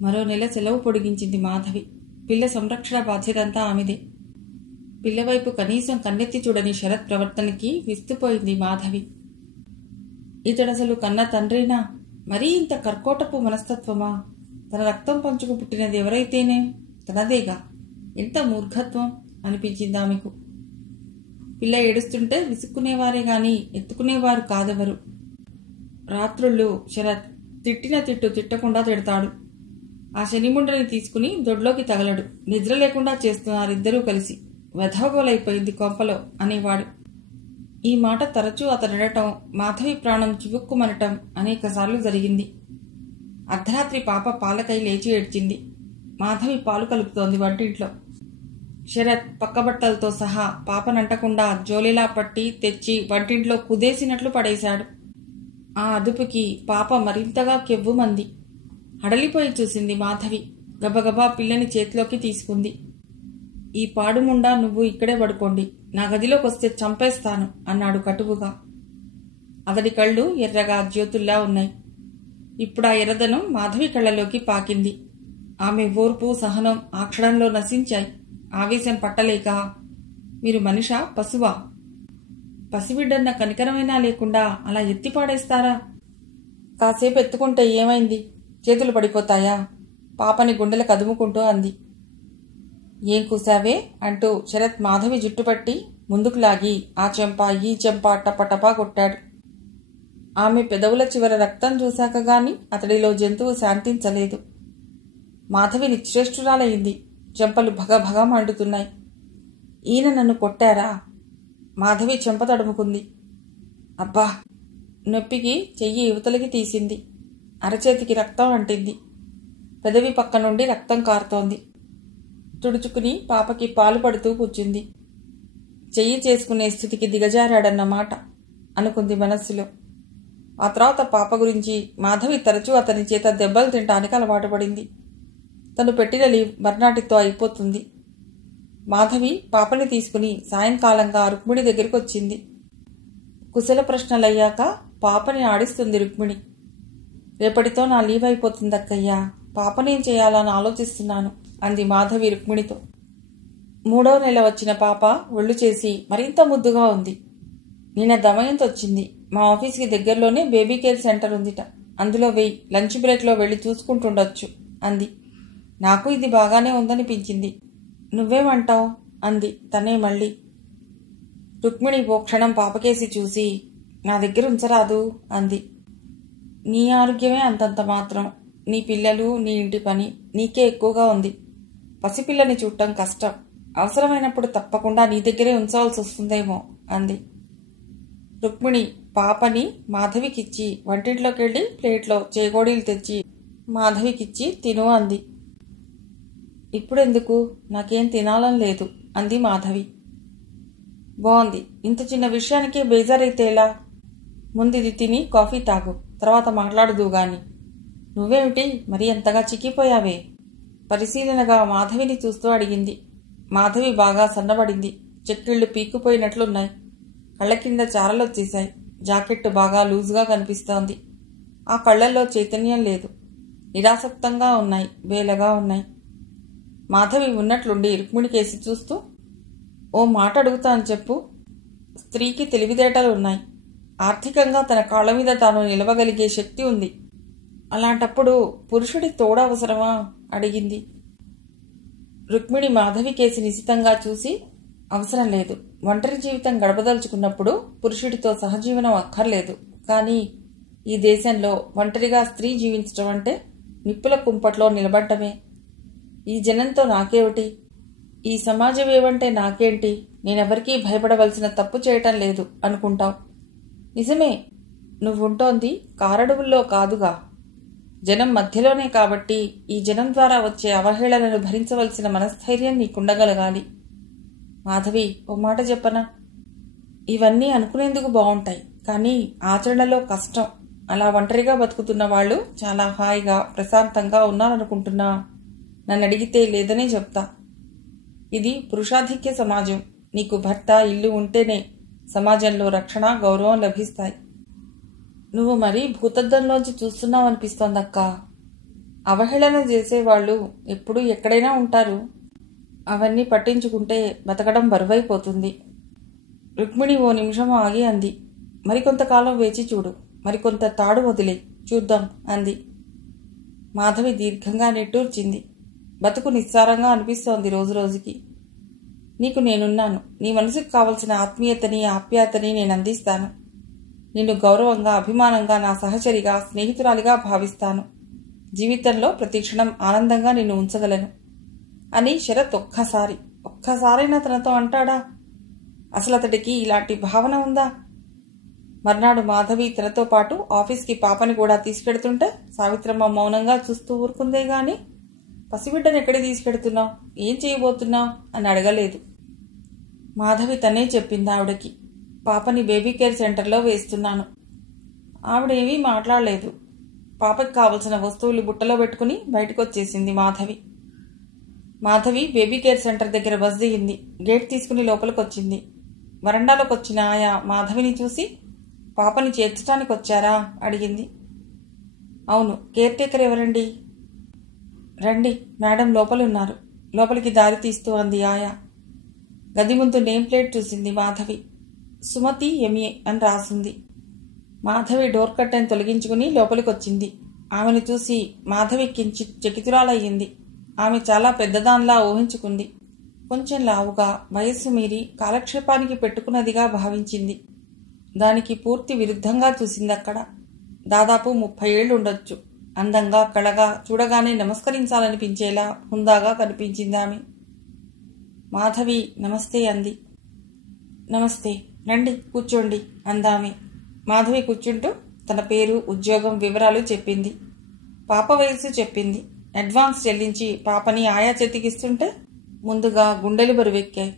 మరో నెల సెలవు పొడిగించింది మాధవి. పిల్ల సంరక్షణ బాధ్యత అంతా ఆమెదే. పిల్లవైపు కనీసం కన్నెత్తి చూడని శరత్ ప్రవర్తనకి విస్తుపోయింది మాధవి. ఇతడసలు కన్న తండ్రినా? మరీ ఇంత కర్కోటపు మనస్తత్వమా? తన రక్తం పంచుకు పుట్టినది ఎవరైతేనే తనదేగా. ఎంత మూర్ఖత్వం అనిపించింది ఆమెకు. పిల్ల ఏడుస్తుంటే విసుక్కునేవారే గాని ఎత్తుకునేవారు కాదెవరు. రాత్రుళ్ళు శరత్ తిట్టిన తిట్టు తిట్టకుండా తిడతాడు. ఆ శనిముండని తీసుకుని దొడ్లోకి తగలడు. నిద్ర లేకుండా చేస్తున్నారిద్దరూ కలిసి. వెధవగోలైపోయింది కొంపలో అనేవాడు. ఈ మాట తరచూ అతడటం, మాధవి ప్రాణం చివుక్కుమనటం అనేకసార్లు జరిగింది. అర్ధరాత్రి పాప పాలకై లేచి ఏడ్చింది. మాధవి పాలు కలుపుతోంది వంటింట్లో. శరత్ పక్కబట్టలతో సహా పాపనంటకుండా జోలిలా పట్టి తెచ్చి వంటింట్లో కుదేసినట్లు పడేశాడు. ఆ అదుపుకి పాప మరింతగా కెవ్వుమంది. హడలిపోయి చూసింది మాధవి. గబగబా పిల్లని చేతిలోకి తీసుకుంది. ఈ పాడుముండా నువ్వు ఇక్కడే పడుకోండి, నా గదిలోకొస్తే చంపేస్తాను అన్నాడు కటువుగా. అతడి కళ్ళు ఎర్రగా జ్యోతుల్లా ఉన్నాయి. ఇప్పుడు ఆ ఎర్రదనం మాధవి కళ్ళలోకి పాకింది. ఆమె ఓర్పు సహనం ఆ క్షణంలో నశించాయి. ఆవేశం పట్టలేక, మీరు మనిషా పశువా? పసిబిడ్డన్న కనికరమైనా లేకుండా అలా ఎత్తిపాడేస్తారా? కాసేపు ఎత్తుకుంటే ఏమైంది? చేతులు పడిపోతాయా? పాపని గుండెలు కదుముకుంటూ అంది. ఏం కూసావే అంటూ శరత్ మాధవి జుట్టుపట్టి ముందుకు లాగి ఆ చెంప ఈ చెంప టపటపా కొట్టాడు. ఆమె పెదవుల చివర రక్తం చూశాక గాని అతడిలో జంతువు శాంతించలేదు. మాధవి నిశ్చేష్టురాలయ్యింది. చెంపలు భగభగ మండుతున్నాయి. ఈయన నన్ను కొట్టారా? మాధవి చెంప తడుముకుంది. అబ్బా! నొప్పికి చెయ్యి యువతలకి తీసింది. అరచేతికి రక్తం అంటింది. పెదవి పక్క నుండి రక్తం కారుతోంది. తుడుచుకుని పాపకి పాలు పడుతూ కూర్చుంది. చెయ్యి చేసుకునే స్థితికి దిగజారాడన్నమాట అనుకుంది మనస్సులో. ఆ తర్వాత పాప గురించి మాధవి తరచూ అతని చేత దెబ్బలు తినటానికి అలవాటు పడింది. తను పెట్టిన లీవ్ మర్నాటితో అయిపోతుంది. మాధవి పాపని తీసుకుని సాయంకాలంగా రుక్మిణి దగ్గరికి వచ్చింది. కుశల ప్రశ్నలయ్యాక పాపని ఆడిస్తుంది రుక్మిణి. రేపటితో నా లీవ్ అయిపోతుందక్కయ్యా, పాపనేం చేయాలని ఆలోచిస్తున్నాను అంది మాధవి రుక్మిణితో. 3వ నెల వచ్చిన పాప ఒళ్ళు చేసి మరింత ముద్దుగా ఉంది. నిన్న దమయంతి వచ్చింది. మా ఆఫీస్కి దగ్గరలోనే బేబీ కేర్ సెంటర్ ఉందిట, అందులో వెయ్యి, లంచ్ బ్రేక్లో వెళ్ళి చూసుకుంటుండొచ్చు అంది. నాకు ఇది బాగానే ఉందనిపించింది. నువ్వేమంటావు అంది తనే మళ్ళీ. రుక్మిణి ఓ క్షణం పాపకేసి చూసి, నా దగ్గర ఉంచరాదు అంది. నీ ఆరోగ్యమే అంతంత మాత్రం. నీ పిల్లలు, నీ ఇంటి పని నీకే ఎక్కువగా ఉంది. పసిపిల్లని చూడటం కష్టం. అవసరమైనప్పుడు తప్పకుండా నీ దగ్గరే ఉంచవలసి వస్తుందేమో అంది. రుక్మిణి పాపని మాధవికిచ్చి వంటింట్లోకెళ్ళి ప్లేట్లో చేగోడీలు తెచ్చి మాధవికిచ్చి తిను అంది. ఇప్పుడెందుకు? నాకేం తినాలని లేదు అంది మాధవి. బాగుంది. ఇంత చిన్న విషయానికే బేజారైతే ఎలా? ముందిది తిని కాఫీ తాగు, తర్వాత మాట్లాడదు గాని. నువ్వేమిటి మరి అంతగా చిక్కిపోయావే? పరిశీలనగా మాధవిని చూస్తూ అడిగింది. మాధవి బాగా సన్నబడింది. చెక్కిళ్లు పీక్కుపోయినట్లున్నాయి. కళ్ళ కింద చారలొచ్చేశాయి. జాకెట్టు బాగా లూజుగా కనిపిస్తోంది. ఆ కళ్లల్లో చైతన్యం లేదు. నిరాసక్తంగా ఉన్నాయి, బేలగా ఉన్నాయి. మాధవి ఉన్నట్లుండి రుక్మిణికేసి చూస్తూ, ఓ మాట అడుగుతాను చెప్పు. స్త్రీకి తెలివితేటలు ఉన్నాయి. ఆర్థికంగా తన కాళ్ల మీద తాను నిలవగలిగే శక్తి ఉంది. అలాంటప్పుడు పురుషుడి తోడ అవసరమా అడిగింది. రుక్మిణి మాధవి కేసి నిశితంగా చూసి, అవసరం లేదు. ఒంటరి జీవితం గడపదలుచుకున్నప్పుడు పురుషుడితో సహజీవనం అక్కర్లేదు. కానీ ఈ దేశంలో ఒంటరిగా స్త్రీ జీవించడం అంటే నిప్పుల కుంపట్లో నిలబడ్డమే. ఈ జనంతో నాకేమిటి? ఈ సమాజమేమంటే నాకేంటి? నేనెవరికీ భయపడవలసిన తప్పు చేయటం లేదు అనుకుంటావు. నిజమే, నువ్వుంటోంది కారడువుల్లో కాదుగా, జనం మధ్యలోనే. కాబట్టి ఈ జనం ద్వారా వచ్చే అవహేళనను భరించవలసిన మనస్థైర్యం నీకుండగలగాలి. మాధవి, ఓ మాట చెప్పనా? ఇవన్నీ అనుకునేందుకు బాగుంటాయి, కానీ ఆచరణలో కష్టం. అలా ఒంటరిగా బతుకుతున్న వాళ్ళు చాలా హాయిగా ప్రశాంతంగా ఉన్నారనుకుంటున్నా? నన్ను అడిగితే లేదనే చెప్తా. ఇది పురుషాధిక్య సమాజం. నీకు భర్త, ఇల్లు ఉంటేనే సమాజంలో రక్షణ, గౌరవం లభిస్తాయి. నువ్వు మరీ భూతద్దంలోంచి చూస్తున్నావనిపిస్తోందక్కా. అవహేళన చేసేవాళ్ళు ఎప్పుడూ ఎక్కడైనా ఉంటారు. అవన్నీ పట్టించుకుంటే బతకడం బరువైపోతుంది. రుక్మిణి ఓ నిమిషం ఆగి అంది. మరికొంతకాలం వేచి చూడు, మరికొంత తాడు వదిలే చూద్దాం అంది. మాధవి దీర్ఘంగా నిట్టూర్చింది. బతుకు నిస్సారంగా అనిపిస్తోంది రోజురోజుకి. నీకు నేనున్నాను. నీ మనసుకు కావలసిన ఆత్మీయతని ఆప్యాయతని నేను అందిస్తాను. నిన్ను గౌరవంగా అభిమానంగా నా సహచరిగా స్నేహితురాలిగా భావిస్తాను. జీవితంలో ప్రతి క్షణం ఆనందంగా నిన్ను ఉంచగలను అని శరత్ ఒక్కసారైనా తనతో అంటాడా? అసలు అతడికి ఇలాంటి భావన ఉందా? మర్నాడు మాధవి తనతో పాటు ఆఫీస్కి పాపని కూడా తీసుకెడుతుంటే సావిత్రమ్మ మౌనంగా చూస్తూ ఊరుకుందే గాని పసిబిడ్డను ఎక్కడికి తీసుకెడుతున్నావు, ఏం చేయబోతున్నావు అని అడగలేదు. మాధవి తనే చెప్పింది ఆవిడకి. పాపని బేబీ కేర్ సెంటర్లో వేస్తున్నాను. ఆవిడేమీ మాట్లాడలేదు. పాపకి కావలసిన వస్తువులు బుట్టలో పెట్టుకుని బయటకు వచ్చేసింది మాధవి బేబీ కేర్ సెంటర్ దగ్గర బస్ దిగింది. గేట్ తీసుకుని లోపలికొచ్చింది. వరండాలోకి వచ్చిన ఆయా మాధవిని చూసి, పాపని చేర్చడానికి వచ్చారా అడిగింది. అవును, కేర్ టేకర్ ఎవరండి? రండి, మేడం లోపలున్నారు, లోపలికి దారి తీస్తూ అంది ఆయా. గది ముందు నేమ్ ప్లేట్ చూసింది మాధవి. సుమతి ఎంఏ అని రాసింది. మాధవి డోర్ కట్టెన్ తొలగించుకుని లోపలికొచ్చింది. ఆమెను చూసి మాధవి కించిత్ చకితురాలయ్యింది. ఆమె చాలా పెద్దదాన్లా ఊహించుకుంది. కొంచెం లావుగా, వయస్సు మీరి కాలక్షేపానికి పెట్టుకున్నదిగా భావించింది. దానికి పూర్తి విరుద్ధంగా చూసిందక్కడ. దాదాపు 30 ఏళ్లు ఉండొచ్చు. అందంగా, కళగా, చూడగానే నమస్కరించాలనిపించేలా హుందాగా కనిపించింది ఆమె. మాధవి నమస్తే అంది. నమస్తే, రండి కూర్చోండి అందామె. మాధవి కూర్చుంటూ తన పేరు, ఉద్యోగం వివరాలు చెప్పింది. పాప వయస్సు చెప్పింది. అడ్వాన్స్ చెల్లించి పాపని ఆయా చేతికిస్తుంటే ముందుగా గుండెలు బరువెక్కాయి.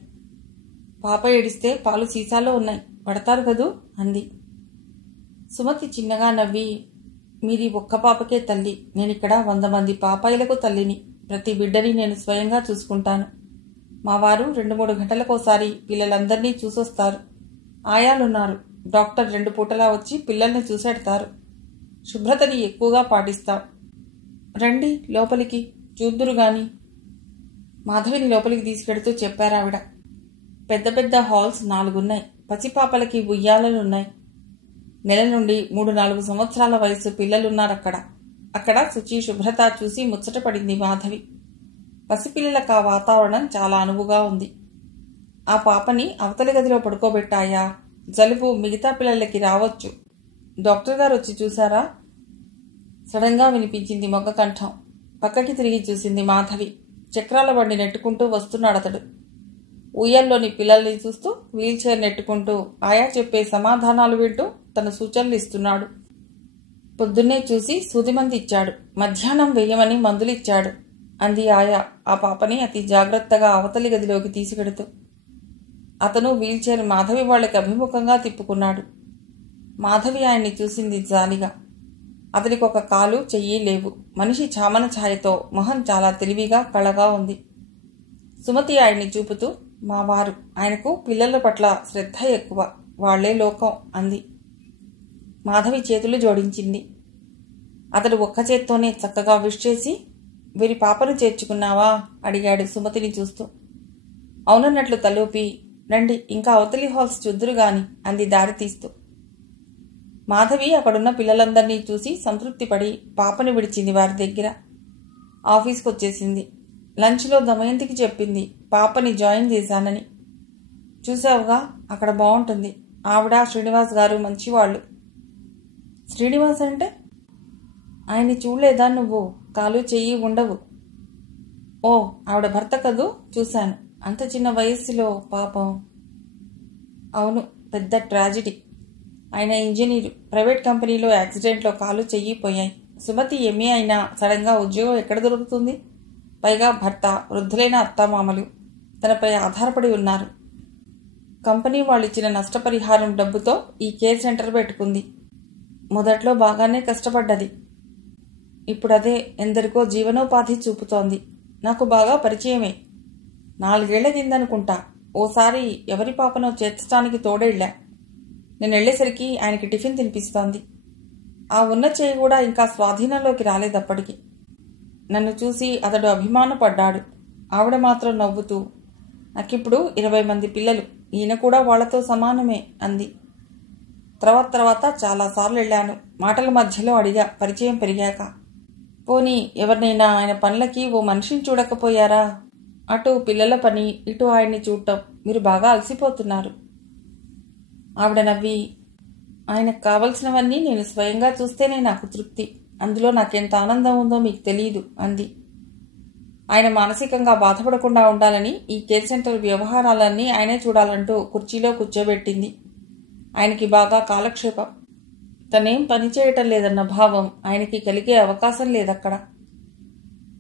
పాప ఏడిస్తే పాలు సీసాలో ఉన్నాయి, పడతారు కదూ అంది. సుమతి చిన్నగా నవ్వి, మీది ఒక్క పాపకే తల్లి, నేనిక్కడ 100 మంది పాపాయిలకు తల్లిని. ప్రతి బిడ్డని నేను స్వయంగా చూసుకుంటాను. మా వారు 2-3 గంటలకోసారి పిల్లలందరినీ చూసొస్తారు. ఆయాలున్నారు. డాక్టర్ 2 పూటలా వచ్చి పిల్లల్ని చూసెడతారు. శుభ్రతని ఎక్కువగా పాటిస్తాం. రండి లోపలికి, చూద్దురు గాని. మాధవిని లోపలికి తీసుకెడుతూ చెప్పారావిడ. పెద్ద పెద్ద హాల్స్ 4 ఉన్నాయి. పసిపాపలకి ఉయ్యాలలున్నాయి. నెల నుండి 3-4 సంవత్సరాల వయసు పిల్లలున్నారక్కడ. అక్కడ శుచి, శుభ్రత చూసి ముచ్చటపడింది మాధవి. పసిపిల్లలకు ఆ వాతావరణం చాలా అనువుగా ఉంది. ఆ పాపని అవతలి గదిలో పడుకోబెట్టాయా? జలుబు మిగతా పిల్లలకి రావచ్చు. డాక్టర్ గారు వచ్చి చూశారా? సడన్గా వినిపించింది మొగ్గ కంఠం. పక్కకి తిరిగి చూసింది మాధవి. చక్రాల బండి నెట్టుకుంటూ వస్తున్నాడతడు. ఉయ్యల్లోని పిల్లల్ని చూస్తూ వీల్ చైర్ నెట్టుకుంటూ ఆయా చెప్పే సమాధానాలు వింటూ తన సూచనలు ఇస్తున్నాడు. పొద్దున్నే చూసి సూదిమంది ఇచ్చాడు. మధ్యాహ్నం వేయమని మందులిచ్చాడు అంది ఆయా ఆ పాపని అతి జాగ్రత్తగా అవతలి గదిలోకి తీసుకెడుతూ. అతను వీల్ చైర్ మాధవి వాళ్ళకి అభిముఖంగా తిప్పుకున్నాడు. మాధవి ఆయన్ని చూసింది జాలిగా. అతనికి ఒక కాలు, చెయ్యి లేవు. మనిషి చామన ఛాయతో, మొహం చాలా తెలివిగా, కళగా ఉంది. సుమతి ఆయన్ని చూపుతూ, మా వారు, ఆయనకు పిల్లల పట్ల శ్రద్ధ ఎక్కువ, వాళ్లే లోకం అంది. మాధవి చేతులు జోడించింది. అతడు ఒక్క చేత్తోనే చక్కగా విష్ చేసి, వీరి పాపను చేర్చుకున్నావా అడిగాడు సుమతిని చూస్తూ. అవునన్నట్లు తలూపి, రండి ఇంకా అవతలి హాల్స్ చూద్దురు గాని అంది దారి తీస్తూ. మాధవి అక్కడున్న పిల్లలందరినీ చూసి సంతృప్తిపడి పాపని విడిచింది వారి దగ్గర. ఆఫీస్కి వచ్చేసింది. లంచ్లో దమయంతికి చెప్పింది పాపని జాయిన్ చేశానని. చూసావుగా, అక్కడ బాగుంటుంది. ఆవిడ, శ్రీనివాస్ గారు మంచివాళ్ళు. శ్రీనివాస్ అంటే? ఆయన్ని చూడలేదా నువ్వు? కాలు చెయ్యి ఉండవు. ఓ, ఆవిడ భర్త కదూ, చూశాను. అంత చిన్న వయస్సులో పాపం. అవును, పెద్ద ట్రాజిడీ. ఆయన ఇంజనీరు. ప్రైవేట్ కంపెనీలో యాక్సిడెంట్లో కాలు చెయ్యిపోయాయి. సుమతి ఎంఏ అయినా సడన్గా ఉద్యోగం ఎక్కడ దొరుకుతుంది? పైగా భర్త, వృద్ధులైన అత్తామామలు తనపై ఆధారపడి ఉన్నారు. కంపెనీ వాళ్ళిచ్చిన నష్టపరిహారం డబ్బుతో ఈ కేర్ సెంటర్ పెట్టుకుంది. మొదట్లో బాగానే కష్టపడ్డది. ఇప్పుడదే ఎందరికో జీవనోపాధి చూపుతోంది. నాకు బాగా పరిచయమే. 4 ఏళ్ల కిందనుకుంటా ఓసారి ఎవరి పాపనో చేర్చడానికి తోడేళ్లా. నేను వెళ్లేసరికి ఆయనకి టిఫిన్ తినిపిస్తోంది. ఆ ఉన్న చేయి కూడా ఇంకా స్వాధీనంలోకి రాలేదప్పటికి. నన్ను చూసి అతడు అభిమానపడ్డాడు. ఆవిడ మాత్రం నవ్వుతూ, నాకిప్పుడు 20 మంది పిల్లలు, ఈయన కూడా వాళ్లతో సమానమే అంది. తర్వాత చాలాసార్లు వెళ్ళాను. మాటల మధ్యలో అడిగా పరిచయం పెరిగాక. పోనీ ఎవరినైనా ఆయన పనులకి ఓ మనిషిని చూడకపోయారా? అటు పిల్లల పని, ఇటు ఆయన్ని చూడటం, మీరు బాగా అలసిపోతున్నారు. ఆవిడ నవ్వి, ఆయనకు కావలసినవన్నీ నేను స్వయంగా చూస్తేనే నాకు తృప్తి. అందులో నాకెంత ఆనందం ఉందో మీకు తెలియదు అంది. ఆయన మానసికంగా బాధపడకుండా ఉండాలని ఈ కేర్ సెంటర్ వ్యవహారాలన్నీ ఆయనే చూడాలంటూ కుర్చీలో కూర్చోబెట్టింది. ఆయనకి బాగా కాలక్షేపం. తనేం పని చేయటం లేదన్న భావం ఆయనకి కలిగే అవకాశం లేదక్కడ.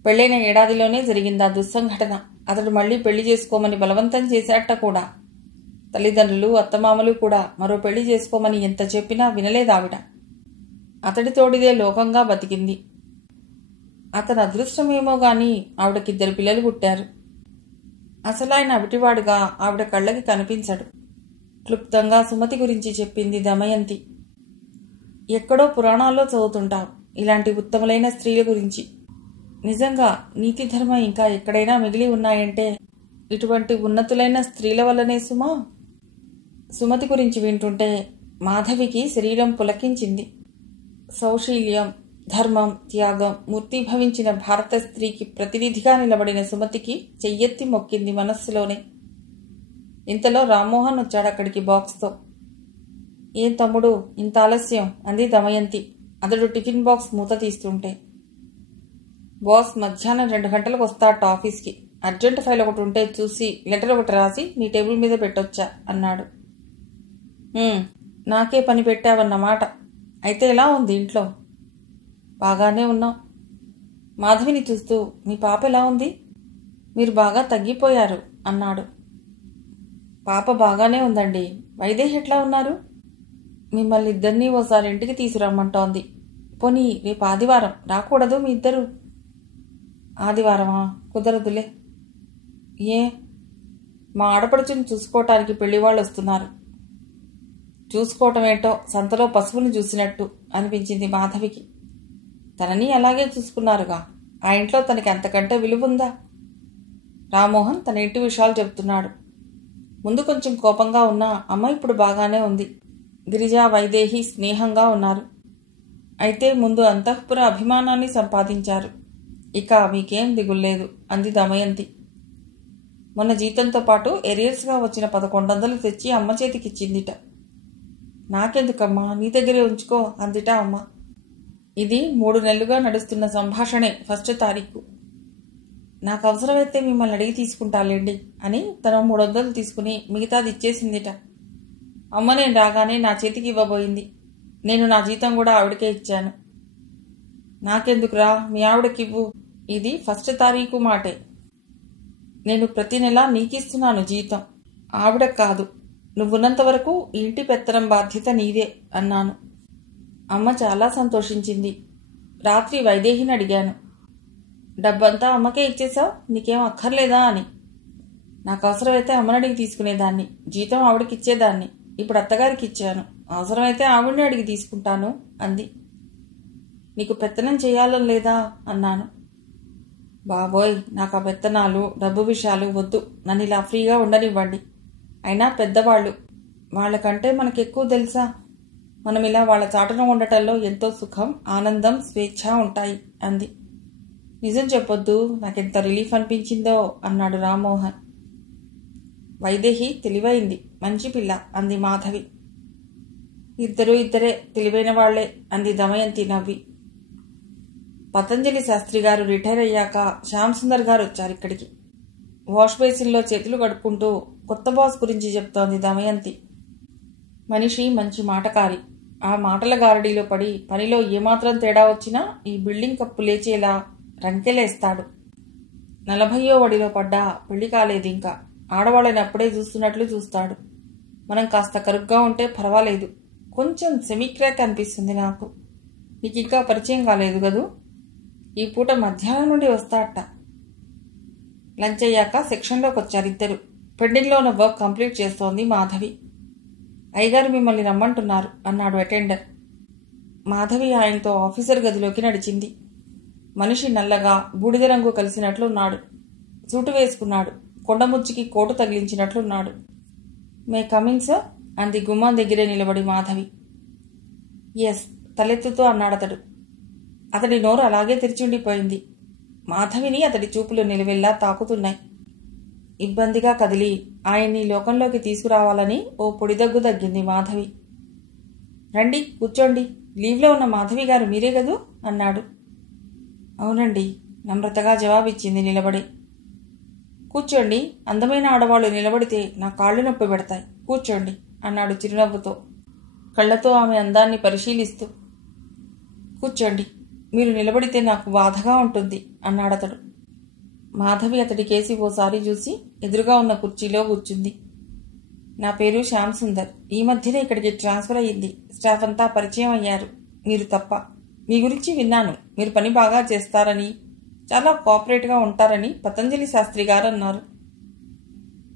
పెళ్లైన ఏడాదిలోనే జరిగిందా దుస్సంఘటన. అతడు మళ్లీ పెళ్లి చేసుకోమని బలవంతం చేశాట కూడా. తల్లిదండ్రులు, అత్తమామలు కూడా మరో పెళ్లి చేసుకోమని ఎంత చెప్పినా వినలేదావిడ. అతడి తోడిదే లోకంగా బతికింది. అతని అదృష్టమేమో గాని ఆవిడకిద్దరు పిల్లలు పుట్టారు. అసలు ఆయన అవిటివాడుగా ఆవిడ కళ్ళకి కనిపించడు. క్లుప్తంగా సుమతి గురించి చెప్పింది దమయంతి. ఎక్కడో పురాణాల్లో చదువుతుంటాం ఇలాంటి ఉత్తములైన స్త్రీల గురించి. నిజంగా నీతి ధర్మ ఇంకా ఎక్కడైనా మిగిలి ఉన్నాయంటే ఇటువంటి ఉన్నతులైన స్త్రీల వల్లనే సుమా. సుమతి గురించి వింటుంటే మాధవికి శరీరం పులకించింది. సౌశీల్యం, ధర్మం, త్యాగం మూర్తిభవించిన భారత స్త్రీకి ప్రతినిధిగా నిలబడిన సుమతికి చెయ్యెత్తి మొక్కింది మనస్సులోనే. ఇంతలో రామ్మోహన్ వచ్చాడక్కడికి బాక్స్తో. ఏం తమ్ముడు, ఇంత ఆలస్యం అంది దమయంతి అతడు టిఫిన్ బాక్స్ మూత తీస్తుంటే. బాస్ మధ్యాహ్నం 2 గంటలకు వస్తాడట ఆఫీస్కి. అర్జెంట్ ఫైల్ ఒకటి ఉంటే చూసి లెటర్ ఒకటి రాసి నీ టేబుల్ మీద పెట్టొచ్చా అన్నాడు. నాకే పని పెట్టావన్నమాట. అయితే ఎలా ఉంది ఇంట్లో? బాగానే ఉన్నాం. మాధవిని చూస్తూ, మీ పాప ఎలా ఉంది? మీరు బాగా తగ్గిపోయారు అన్నాడు. పాప బాగానే ఉందండి. వైదేహి ఎట్లా ఉన్నారు? మిమ్మల్ని ఇద్దరినీ ఓసారి ఇంటికి తీసుకురమ్మంటోంది. పోనీ రేపు ఆదివారం రాకూడదు మీ ఇద్దరు? ఆదివారమా? కుదరదులే. ఏ? మా ఆడపడుచుని చూసుకోవటానికి పెళ్లివాళ్ళు వస్తున్నారు. చూసుకోవటం ఏంటో సంతలో పశువుని చూసినట్టు అనిపించింది మాధవికి. తనని అలాగే చూసుకున్నారుగా. ఆ ఇంట్లో తనకి అంతకంటే విలువుందా? రామ్మోహన్ తన ఇంటి విషయాలు చెబుతున్నాడు. ముందు కొంచెం కోపంగా ఉన్నా అమ్మ ఇప్పుడు బాగానే ఉంది. గిరిజ, వైదేహి స్నేహంగా ఉన్నారు. అయితే ముందు అంతఃపుర అభిమానాన్ని సంపాదించారు. ఇక మీకేం దిగుల్లేదు అంది దమయంతి. మొన్న జీతంతో పాటు ఎరియర్స్గా వచ్చిన 1100 తెచ్చి అమ్మ చేతికిచ్చిందిట. నాకెందుకమ్మా, నీ దగ్గరే ఉంచుకో అందిట అమ్మ. ఇది 3 నెలలుగా నడుస్తున్న సంభాషణే. 1 తారీఖు. నాకు అవసరమైతే మిమ్మల్ని అడిగి తీసుకుంటాలేండి అని తన 300 తీసుకుని మిగతాది ఇచ్చేసిందిట. అమ్మ నేను రాగానే నా చేతికి ఇవ్వబోయింది. నేను నా జీతం కూడా ఆవిడకే ఇచ్చాను. నాకెందుకురా, మీ ఆవిడకివ్వు. ఇది 1 తారీఖు మాటే. నేను ప్రతి నెల నీకిస్తున్నాను జీతం, ఆవిడకు కాదు. నువ్వున్నంత వరకు ఇంటి పెత్తనం బాధ్యత నీదే అన్నాను. అమ్మ చాలా సంతోషించింది. రాత్రి వైదేహిని అడిగాను, డబ్బంతా అమ్మకే ఇచ్చేసావు, నీకేం అక్కర్లేదా అని. నాకు అవసరమైతే అమ్మని అడిగి తీసుకునేదాన్ని, జీతం ఆవిడకిచ్చేదాన్ని. ఇప్పుడు అత్తగారికి ఇచ్చాను, అవసరమైతే ఆవిడని అడిగి తీసుకుంటాను అంది. నీకు పెత్తనం చేయాలని లేదా అన్నాను. బాబోయ్, నాకు ఆ పెత్తనాలు, డబ్బు విషయాలు వద్దు. నన్ను ఇలా ఫ్రీగా ఉండనివ్వండి. అయినా పెద్దవాళ్ళు, వాళ్ళకంటే మనకెక్కువ తెలుసా? మనం ఇలా వాళ్ళ చాటున ఉండటంలో ఎంతో సుఖం, ఆనందం, స్వేచ్ఛ ఉంటాయి అంది. నిజం చెప్పొద్దు, నాకెంత రిలీఫ్ అనిపించిందో అన్నాడు రామ్మోహన్. వైదేహి తెలివైంది, మంచి పిల్ల అంది మాధవి. ఇద్దరే తెలివైన వాళ్లే అంది దమయంతి నవ్వి. పతంజలి శాస్త్రి గారు రిటైర్ అయ్యాక శ్యామ్ సుందర్ గారు వచ్చారు ఇక్కడికి. వాష్ బేసిన్లో చేతులు కడుక్కుంటూ కొత్త బాస్ గురించి చెప్తోంది దమయంతి. మనిషి మంచి మాటకారి. ఆ మాటల గారడీలో పడి పనిలో ఏమాత్రం తేడా వచ్చినా ఈ బిల్డింగ్ కప్పు లేచేలా రంకెలేస్తాడు. 40వ వడిలో పడ్డా పెళ్లి కాలేదు ఇంకా. ఆడవాళ్ళని అప్పుడే చూస్తున్నట్లు చూస్తాడు. మనం కాస్త కరుగ్గా ఉంటే పర్వాలేదు. కొంచెం సెమీక్రాక్ అనిపిస్తుంది నాకు. నీకు ఇంకా పరిచయం కాలేదు కదూ? ఈ పూట మధ్యాహ్నం నుండి వస్తాడట. లంచ్ అయ్యాక సెక్షన్లోకి వచ్చారు ఇద్దరు. పెండింగ్లో ఉన్న వర్క్ కంప్లీట్ చేస్తోంది మాధవి. అయ్యగారు మిమ్మల్ని రమ్మంటున్నారు అన్నాడు అటెండర్. మాధవి ఆయనతో ఆఫీసర్ గదిలోకి నడిచింది. మనిషి నల్లగా బూడిద రంగు కలిసినట్లున్నాడు. సూటు వేసుకున్నాడు. కొండముచ్చికి కోటు తగిలించినట్లున్నాడు. మే కమింగ్ సార్ అంది గుమ్మం దగ్గరే నిలబడి మాధవి. ఎస్ తలెత్తుతూ అన్నాడతడు. అతడి నోరు అలాగే తెరిచుండిపోయింది. మాధవిని అతడి చూపులు నిలువెల్లా తాకుతున్నాయి. ఇబ్బందిగా కదిలి ఆయన్ని లోకంలోకి తీసుకురావాలని ఓ పొడిదగ్గు దగ్గింది మాధవి. రండి కూర్చోండి, లీవ్లో ఉన్న మాధవి గారు మీరే గదూ అన్నాడు. అవునండి నమ్రతగా జవాబిచ్చింది నిలబడి. కూర్చోండి, అందమైన ఆడవాళ్లు నిలబడితే నా కాళ్ళు నొప్పి పెడతాయి, కూర్చోండి అన్నాడు చిరునవ్వుతో, కళ్లతో ఆమె అందాన్ని పరిశీలిస్తూ. కూర్చోండి, మీరు నిలబడితే నాకు బాధగా ఉంటుంది అన్నాడతడు. మాధవి అతడి కేసి ఓసారి చూసి ఎదురుగా ఉన్న కుర్చీలో కూర్చుంది. నా పేరు శ్యామ్ సుందర్. ఈ మధ్యనే ఇక్కడికి ట్రాన్స్ఫర్ అయ్యింది. స్టాఫ్ అంతా పరిచయం అయ్యారు, మీరు తప్ప. మీ గురించి విన్నాను. మీరు పని బాగా చేస్తారని, చాలా కోఆపరేట్గా ఉంటారని పతంజలి శాస్త్రి గారు అన్నారు.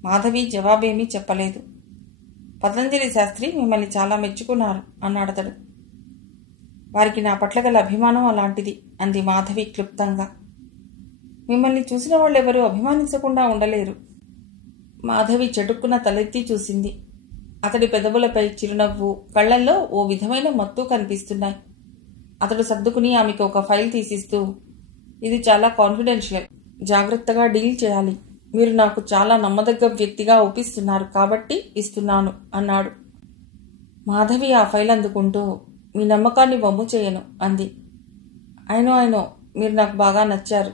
మాధవి జవాబేమీ చెప్పలేదు. పతంజలి శాస్త్రి మిమ్మల్ని చాలా మెచ్చుకున్నారు అన్నాడతడు. వారికి నా పట్ల గల అభిమానం అలాంటిది అంది మాధవి క్లుప్తంగా. మిమ్మల్ని చూసిన వాళ్ళెవరూ అభిమానించకుండా ఉండలేరు. మాధవి చటుక్కున తలెత్తి చూసింది. అతడి పెదవులపై చిరునవ్వు, కళ్లల్లో ఓ విధమైన మత్తు కనిపిస్తున్నాయి. అతడు సర్దుకుని ఆమెకు ఒక ఫైల్ తీసిస్తూ, ఇది చాలా కాన్ఫిడెన్షియల్, జాగ్రత్తగా డీల్ చేయాలి. మీరు నాకు చాలా నమ్మదగ్గ వ్యక్తిగా ఒప్పిస్తున్నారు కాబట్టి ఇస్తున్నాను అన్నాడు. మాధవి ఆ ఫైల్ అందుకుంటూ, మీ నమ్మకాన్ని వమ్ము చేయను అంది. అయినో మీరు నాకు బాగా నచ్చారు.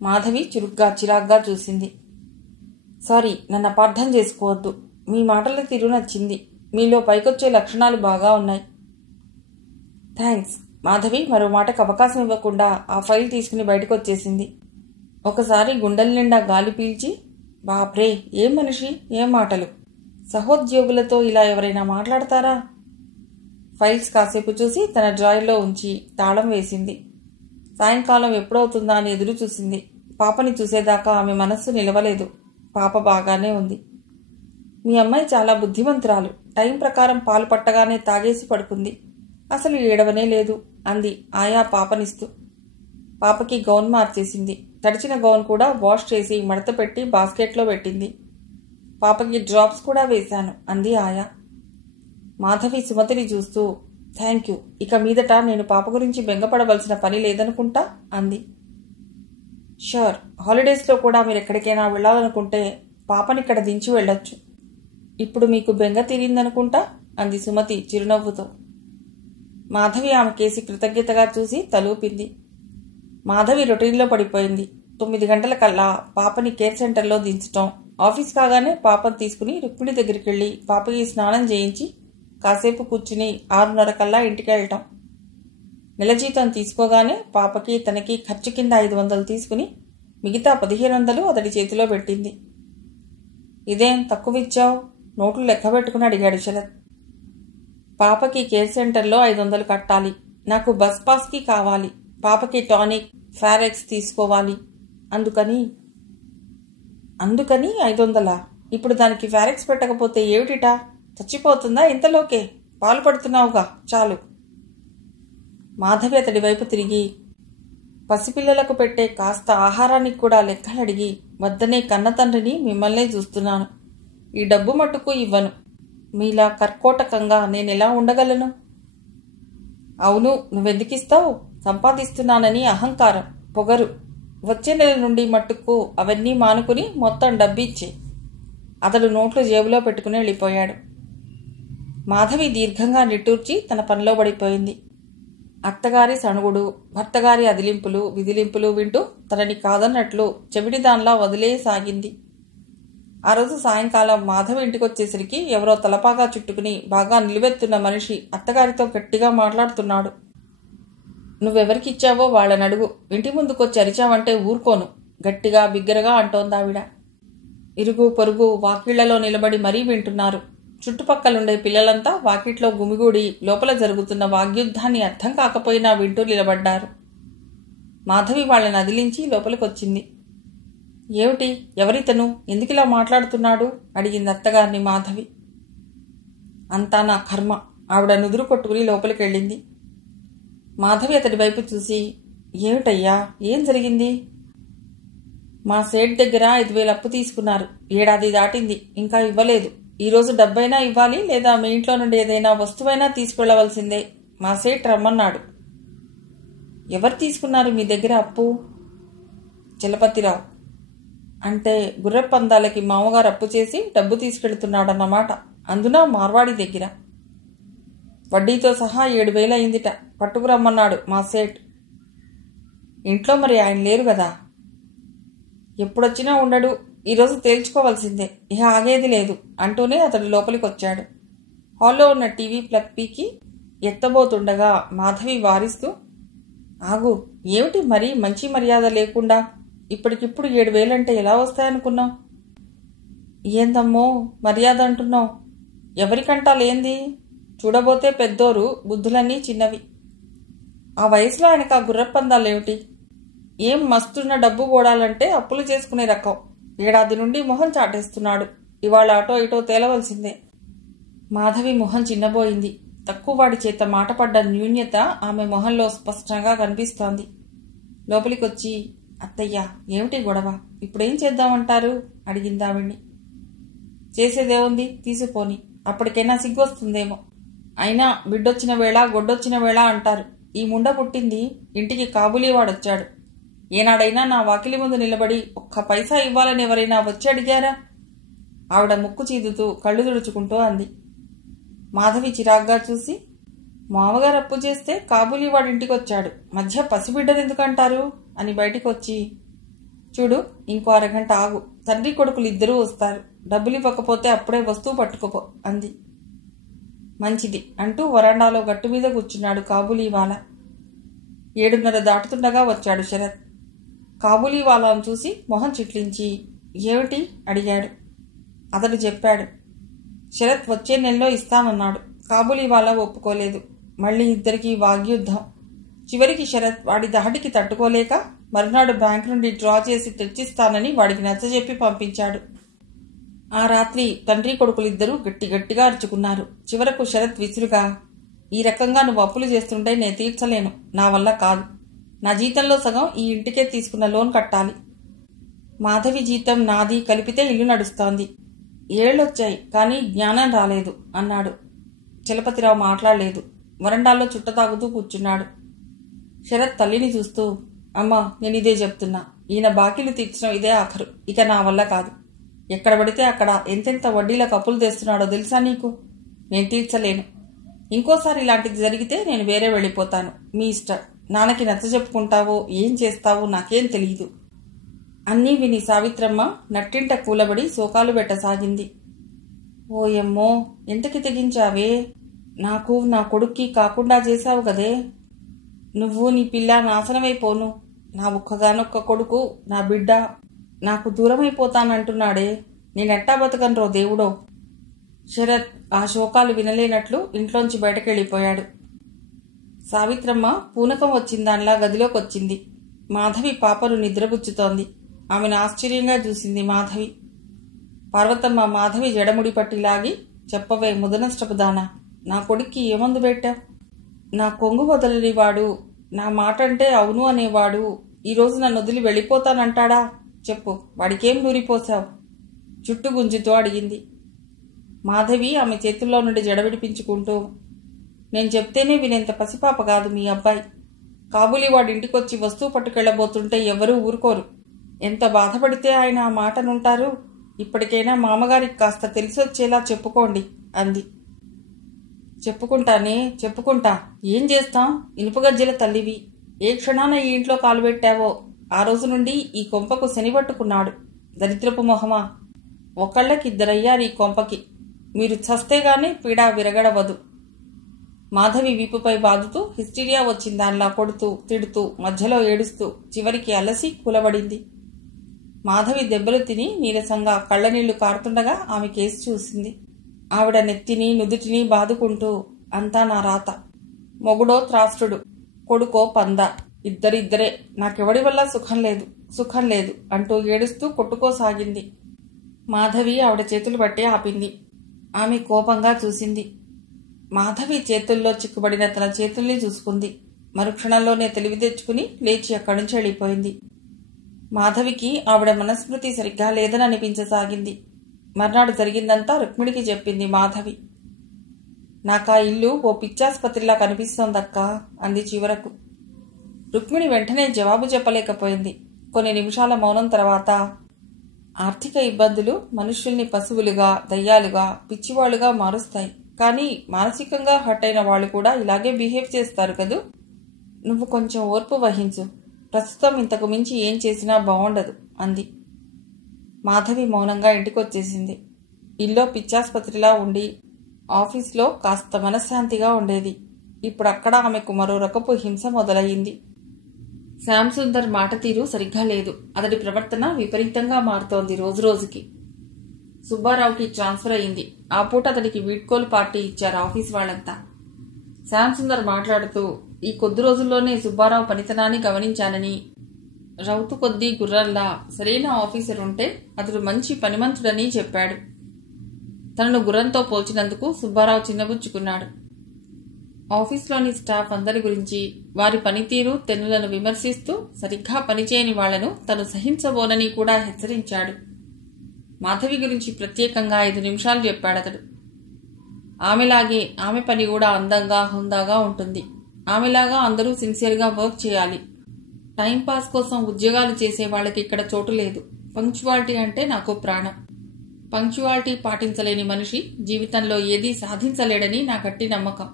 మాధవి చురుగ్గా చిరాగ్గా చూసింది. సారీ, నన్ను అపార్థం చేసుకోవద్దు. మీ మాటల తీరు నచ్చింది. మీలో పైకొచ్చే లక్షణాలు బాగా ఉన్నాయి. థ్యాంక్స్. మాధవి మరో మాటకు అవకాశం ఇవ్వకుండా ఆ ఫైల్ తీసుకుని బయటకు వచ్చేసింది. ఒకసారి గుండెల నిండా గాలి పీల్చి, బాప్రే ఏం మనిషి, ఏం మాటలు, సహోద్యోగులతో ఇలా ఎవరైనా మాట్లాడతారా? ఫైల్స్ కాసేపు చూసి తన డ్రాయర్లో ఉంచి తాళం వేసింది. సాయంకాలం ఎప్పుడవుతుందా అని ఎదురు చూసింది. పాపని చూసేదాకా ఆమె మనస్సు నిలవలేదు. పాప బాగానే ఉంది. మీ అమ్మాయి చాలా బుద్ధిమంతురాలు. టైం ప్రకారం పాలు పట్టగానే తాగేసి పడుకుంది. అసలు ఏడవనే లేదు అంది ఆయా పాపనిస్తూ. పాపకి గౌన్ మార్చేసింది. తడిచిన గౌన్ కూడా వాష్ చేసి మడత పెట్టి బాస్కెట్లో పెట్టింది. పాపకి డ్రాప్స్ కూడా వేశాను అంది ఆయా. మాధవి సుమతిని చూస్తూ, థ్యాంక్ యూ, ఇక మీదట నేను పాప గురించి బెంగపడవలసిన పని లేదనుకుంటా అంది. షూర్, హాలిడేస్లో కూడా మీరు ఎక్కడికైనా వెళ్ళాలనుకుంటే పాపనిక్కడ దించి వెళ్ళొచ్చు. ఇప్పుడు మీకు బెంగ తీరిందనుకుంటా అంది సుమతి చిరునవ్వుతో. మాధవి ఆమె కేసి కృతజ్ఞతగా చూసి తలూపింది. మాధవి రొటీన్లో పడిపోయింది. 9 గంటలకల్లా పాపని కేర్ సెంటర్లో దించటం, ఆఫీస్ కాగానే పాపను తీసుకుని రుక్మిణి దగ్గరికి వెళ్ళి పాపకి స్నానం చేయించి కాసేపు కూర్చుని 6:30 కల్లా ఇంటికి వెళ్ళటం. నెల జీతం తీసుకోగానే పాపకి తనకి ఖర్చు కింద 500 తీసుకుని మిగతా 1500 అతడి చేతిలో పెట్టింది. ఇదేం తక్కువ ఇచ్చావు, నోట్లు లెక్క పెట్టుకుని అడిగాడు శరత్. పాపకి కేర్ సెంటర్లో 500 కట్టాలి. నాకు బస్ పాస్కి కావాలి. పాపకి టానిక్, ఫారెక్స్ తీసుకోవాలి. అందుకని 500? ఇప్పుడు దానికి ఫారెక్స్ పెట్టకపోతే ఏమిటిటా? చచ్చిపోతుందా ఇంతలోకే? పాలు పడుతున్నావుగా, చాలు. మాధవి అతడి వైపు తిరిగి, పసిపిల్లలకు పెట్టే కాస్త ఆహారానికి కూడా లెక్కలడిగి వద్దనే కన్న తండ్రిని మిమ్మల్నే చూస్తున్నాను. ఈ డబ్బు మట్టుకు ఇవ్వను. మీలా కర్కోటకంగా నేనెలా ఉండగలను? అవును, నువ్వెందుకిస్తావు? సంపాదిస్తున్నానని అహంకారం, పొగరు. వచ్చే నెల నుండి మట్టుకు అవన్నీ మానుకుని మొత్తం డబ్బిచ్చే. అతడు నోట్లు జేబులో పెట్టుకుని వెళ్ళిపోయాడు. మాధవి దీర్ఘంగా నిట్టూర్చి తన పనిలో పడిపోయింది. అత్తగారి సణుగుడు, భర్తగారి అదిలింపులు విదిలింపులు వింటూ తనని కాదన్నట్లు చెవిటిదాన్లా వదిలేసాగింది. ఆ రోజు సాయంకాలం మాధవి ఇంటికొచ్చేసరికి ఎవరో తలపాగా చుట్టుకుని బాగా నిలువెత్తున్న మనిషి అత్తగారితో గట్టిగా మాట్లాడుతున్నాడు. నువ్వెవరికిచ్చావో వాళ్ళనడుగు. ఇంటి ముందుకొచ్చి అరిచావంటే ఊరుకోను, గట్టిగా బిగ్గరగా అంటోందావిడ. ఇరుగు పొరుగు వాకిళ్లలో నిలబడి మరీ వింటున్నారు. చుట్టుపక్కలుండే పిల్లలంతా వాకిట్లో గుమిగూడి లోపల జరుగుతున్న వాగ్యుద్ధాన్ని అర్థం కాకపోయినా వింటూ నిలబడ్డారు. మాధవి వాళ్ళని అదిలించి లోపలికొచ్చింది. ఏమిటి, ఎవరితను, ఎందుకిలా మాట్లాడుతున్నాడు అడిగింది అత్తగారిని మాధవి. అంతా నా కర్మ. ఆవిడ నుదురు కొట్టుకుని లోపలికెళ్ళింది. మాధవి అతడి వైపు చూసి, ఏమిటయ్యా, ఏం జరిగింది? మా సేట్ దగ్గర 5,000 అప్పు తీసుకున్నారు. ఏడాది దాటింది, ఇంకా ఇవ్వలేదు. ఈరోజు డబ్బైనా ఇవ్వాలి, లేదా మీ ఇంట్లో నుండి ఏదైనా వస్తువైనా తీసుకెళ్లవలసిందే. మా సేట్ రమ్మన్నాడు. ఎవరు తీసుకున్నారు మీ దగ్గర అప్పు? చలపతిరావు. అంటే గుర్రపందాలకి మామగారు అప్పు చేసి డబ్బు తీసుకెళ్తున్నాడన్నమాట. అందున మార్వాడి దగ్గర. వడ్డీతో సహా 7,000 అయిందిట. పట్టుకురమ్మన్నాడు మా సేట్. ఇంట్లో మరి ఆయన లేరు కదా. ఎప్పుడొచ్చినా ఉండడు. ఈరోజు తేల్చుకోవాల్సిందే, ఇహ ఆగేది లేదు అంటూనే అతడు లోపలికి వచ్చాడు. హాల్లో ఉన్న టీవీ ప్లగ్ పీకి ఎత్తబోతుండగా మాధవి వారిస్తూ, ఆగు, ఏమిటి మరీ మంచి మర్యాద లేకుండా? ఇప్పటికిప్పుడు 7,000 అంటే ఎలా వస్తాయనుకున్నావు? ఏందమ్మో మర్యాద అంటున్నావు? ఎవరికంటా లేంది? చూడబోతే పెద్దోరు, బుద్ధులన్నీ చిన్నవి. ఆ వయసులో ఆయనకు ఆ గుర్రపందాలేమిటి? ఏం మస్తున్న డబ్బు కూడాలంటే అప్పులు చేసుకునే రకం. ఏడాది నుండి మొహం చాటేస్తున్నాడు. ఇవాళ అటో ఇటో తేలవలసిందే. మాధవి మొహం చిన్నబోయింది. తక్కువ వాడి చేత మాటపడ్డ న్యూన్యత ఆమె మొహంలో స్పష్టంగా కనిపిస్తోంది. లోపలికొచ్చి, అత్తయ్య, ఏమిటి గొడవ? ఇప్పుడేం చేద్దామంటారు? అడిగిందావిడ్ని. చేసేదేముంది, తీసుపోని. అప్పటికైనా సిగ్గొస్తుందేమో. అయినా బిడ్డొచ్చిన వేళ గొడ్డొచ్చిన వేళ అంటారు. ఈ ముండ పుట్టింది ఇంటికి కాబూలీవాడొచ్చాడు. ఏనాడైనా నా వాకిలి ముందు నిలబడి ఒక్క పైసా ఇవ్వాలని ఎవరైనా వచ్చి అడిగారా? ఆవిడ ముక్కు చీదుతూ కళ్ళు తుడుచుకుంటూ అంది. మాధవి చిరాగ్గా చూసి, మామగారు అప్పు చేస్తే కాబూలీవాడింటికొచ్చాడు, మధ్య పసిబిడ్డనెందుకంటారు అని బయటికి వచ్చి, చూడు, ఇంకో అరగంట ఆగు, తండ్రి కొడుకులు ఇద్దరూ వస్తారు. డబ్బులు ఇవ్వకపోతే అప్పుడే వస్తువు పట్టుకోపో అంది. మంచిది అంటూ వరండాలో గట్టు మీద కూర్చున్నాడు కాబూలీవాలా. 7:30 దాటుతుండగా వచ్చాడు శరత్. కాబూలీవాలాను చూసి మొహం చిట్లించి, ఏమిటి అడిగాడు. అతడు చెప్పాడు. శరత్ వచ్చే నెలలో ఇస్తానన్నాడు. కాబూలీవాలా ఒప్పుకోలేదు. మళ్ళీ ఇద్దరికీ వాగ్యుద్ధం. చివరికి శరత్ వాడి దహటికి తట్టుకోలేక మరునాడు బ్యాంకు నుండి డ్రా చేసి తెచ్చిస్తానని వాడికి నచ్చజెప్పి పంపించాడు. ఆ రాత్రి తండ్రి కొడుకులిద్దరూ గట్టిగా అరుచుకున్నారు. చివరకు శరత్ విసురుగా, ఈ రకంగా నువ్వు అప్పులు చేస్తుంటే నేను తీర్చలేను, నా వల్ల కాదు. నా జీతంలో సగం ఈ ఇంటికే తీసుకున్న లోన్ కట్టాలి. మాధవి జీతం నాది కలిపితే ఇల్లు నడుస్తోంది. ఏళ్ళొచ్చాయి, కానీ జ్ఞానం రాలేదు అన్నాడు. చలపతిరావు మాట్లాడలేదు. వరండాల్లో చుట్ట తాగుతూ కూర్చున్నాడు. శరత్ తల్లిని చూస్తూ, అమ్మా, నేనిదే చెప్తున్నా. ఈయన బాకీలు తీర్చడం ఇదే ఆఖరు. ఇక నా వల్ల కాదు. ఎక్కడ పడితే అక్కడ ఎంతెంత వడ్డీలకు అప్పులు తెస్తున్నాడో తెలుసా నీకు? నేను తీర్చలేను. ఇంకోసారి ఇలాంటిది జరిగితే నేను వేరే వెళ్ళిపోతాను. మీ ఇష్టం. నాన్నకి నచ్చ చెప్పుకుంటావో ఏం చేస్తావో నాకేం తెలియదు. అన్నీ విని సావిత్రమ్మ నట్టింట కూలబడి శోకాలు పెట్టసాగింది. ఓయమ్మో, ఎంతకి తెగించావే? నాకు నా కొడుక్కి కాకుండా చేశావు గదే. నువ్వు నీ పిల్ల నాశనమైపోను. నా ఒక్కగానొక్క కొడుకు, నా బిడ్డ నాకు దూరమైపోతానంటున్నాడే. నేనెట్టా బతకన్రో దేవుడో. శరత్ ఆ శోకాలు వినలేనట్లు ఇంట్లోంచి బయటకెళ్ళిపోయాడు. సావిత్రమ్మ పూనకం వచ్చిందాన్లా గదిలోకొచ్చింది. మాధవి పాపను నిద్రపుచ్చుతోంది. ఆమెను ఆశ్చర్యంగా చూసింది మాధవి. పార్వతమ్మ మాధవి జడముడి పట్టి లాగి, చెప్పవే ముదనష్టపుదానా, నా కొడుక్కి ఏమందు పెట్టావు? నా కొంగు వదలనివాడు, నా మాట అంటే అవును అనేవాడు ఈరోజు నన్ను వదిలి వెళ్ళిపోతానంటాడా? చెప్పు, వాడికేం నూరిపోసావు? చుట్టు గుంజుతో అడిగింది. మాధవి ఆమె చేతుల్లో నుండి జడవిడిపించుకుంటూ, నేను చెప్తేనే వినేంత పసిపాప కాదు మీ అబ్బాయి. కాబూలీ వాడి ఇంటికొచ్చి వస్తువు పట్టుకెళ్లబోతుంటే ఎవరూ ఊరుకోరు. ఎంత బాధపడితే ఆయన ఆ మాటనుంటారు. ఇప్పటికైనా మామగారికి కాస్త తెలిసొచ్చేలా చెప్పుకోండి అంది. చెప్పుకుంటా. ఏం చేస్తాం? ఇనుపగజ్జల తల్లివి. ఏ క్షణాన ఈ ఇంట్లో కాలు పెట్టావో ఆ రోజు నుండి ఈ కొంపకు శని పట్టుకున్నాడు. దరిద్రపు మొహమా, ఒకళ్ళకిద్దరయ్యారు ఈ కొంపకి. మీరు చస్తేగానే పీడా విరగడవదు. మాధవి వీపుపై బాదుతూ హిస్టీరియా వచ్చిందాన్లా కొడుతూ తిడుతూ మధ్యలో ఏడుస్తూ చివరికి అలసి కూలబడింది. మాధవి దెబ్బలు తిని నీరసంగా కళ్ళనీళ్లు కారుతుండగా ఆమె కేసి చూసింది. ఆవిడ నెత్తిని నుదుటిని బాదుకుంటూ, అంతా నా రాత. మొగుడో త్రాష్ట్రుడు, కొడుకో పంద, ఇద్దరిద్దరే. నాకెవడి వల్ల సుఖం లేదు అంటూ ఏడుస్తూ కొట్టుకోసాగింది. మాధవి ఆవిడ చేతులు బట్టి ఆపింది. ఆమె కోపంగా చూసింది. మాధవి చేతుల్లో చిక్కుబడిన తన చేతుల్ని చూసుకుంది. మరుక్షణంలోనే తెలివి తెచ్చుకుని లేచి అక్కడి నుంచి వెళ్ళిపోయింది. మాధవికి ఆవిడ మనస్మృతి సరిగ్గా లేదని అనిపించసాగింది. మర్నాడు జరిగిందంతా రుక్మిణికి చెప్పింది మాధవి. నాకా ఇల్లు ఓ పిచ్చాసుపత్రిలా కనిపిస్తోందక్కా అంది చివరకు. రుక్మిణి వెంటనే జవాబు చెప్పలేకపోయింది. కొన్ని నిమిషాల మౌనం తర్వాత, ఆర్థిక ఇబ్బందులు మనుష్యుల్ని పశువులుగా, దయ్యాలుగా, పిచ్చివాళ్లుగా మారుస్తాయి. కానీ మానసికంగా హర్ట్ అయిన వాళ్ళు కూడా ఇలాగే బిహేవ్ చేస్తారు కదూ. నువ్వు కొంచెం ఓర్పు వహించు. ప్రస్తుతం ఇంతకు మించి ఏం చేసినా బాగుండదు అంది. మాధవి మౌనంగా ఇంటికొచ్చేసింది. ఇల్లో పిచ్చాసుపత్రిలా ఉండి ఆఫీస్లో కాస్త మనశ్శాంతిగా ఉండేది. ఇప్పుడు అక్కడ ఆమెకు మరో రకపు హింస మొదలయ్యింది. శ్యామ్ సుందర్ మాట తీరు సరిగ్గా లేదు. అతడి ప్రవర్తన విపరీతంగా మారుతోంది రోజురోజుకి. సుబ్బారావుకి ట్రాన్స్ఫర్ అయింది. ఆ పూట అతడికి వీడ్కోలు పార్టీ ఇచ్చారు ఆఫీస్ వాళ్లంతా. శ్యామ్ సుందర్ మాట్లాడుతూ, ఈ కొద్ది రోజుల్లోనే సుబ్బారావు పనితనాన్ని గమనించానని, రౌతు కొద్దీ గుర్రల్లా సరైన ఆఫీసర్ ఉంటే అతడు మంచి పనిమంతుడని చెప్పాడు. తనను గుర్రంతో పోల్చినందుకు సుబ్బారావు చిన్నబుచ్చుకున్నాడు. ఆఫీస్లోని స్టాఫ్ అందరి గురించి, వారి పనితీరు తెన్నులను విమర్శిస్తూ సరిగ్గా పనిచేయని వాళ్లను తను సహించబోనని కూడా హెచ్చరించాడు. మాధవి గురించి ప్రత్యేకంగా 5 నిమిషాలు చెప్పాడతడు. ఆమెలాగే ఆమె పని కూడా అందంగా, హుందాగా ఉంటుంది. ఆమెలాగా అందరూ సిన్సియర్గా వర్క్ చేయాలి. టైంపాస్ కోసం ఉద్యోగాలు చేసే వాళ్ళకి ఇక్కడ చోటు లేదు. పంక్చువాలిటీ అంటే నాకు ప్రాణం. పంక్చువాలిటీ పాటించలేని మనిషి జీవితంలో ఏదీ సాధించలేడని నా గట్టి నమ్మకం.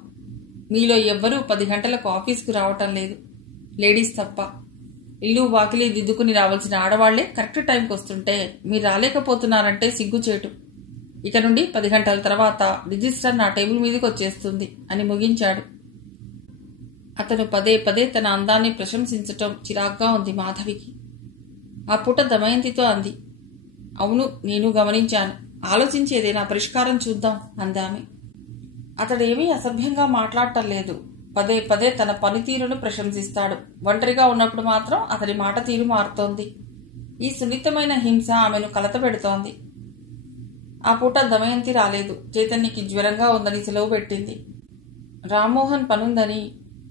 మీలో ఎవ్వరూ 10 గంటలకు ఆఫీస్కు రావటం లేదు, లేడీస్ తప్ప. ఇల్లు వాకిలి దిద్దుకుని రావాల్సిన ఆడవాళ్లే కరెక్ట్ టైంకి వస్తుంటే మీరు రాలేకపోతున్నారంటే సిగ్గుచేటు. ఇక నుండి 10 గంటల తర్వాత రిజిస్టర్ నా టేబుల్ మీదకి వచ్చేస్తుంది అని ముగించాడు. అతను పదే పదే తన అందాన్ని ప్రశంసించటం చిరాగ్గా ఉంది మాధవికి. ఆ పూట దమయంతితో అంది. అవును, నేను గమనించాను. ఆలోచించి ఏదైనా పరిష్కారం చూద్దాం అందామె. అతడేమీ అసభ్యంగా మాట్లాడటం లేదు. పదే పదే తన పనితీరును ప్రశంసిస్తాడు. ఒంటరిగా ఉన్నప్పుడు మాత్రం అతడి మాట తీరు మారుతోంది. ఈ సున్నితమైన హింస ఆమెను కలతపెడుతోంది. ఆ పూట దమయంతి రాలేదు. చైతన్యకి జ్వరంగా ఉందని సెలవు పెట్టింది. రామ్మోహన్ పనుందని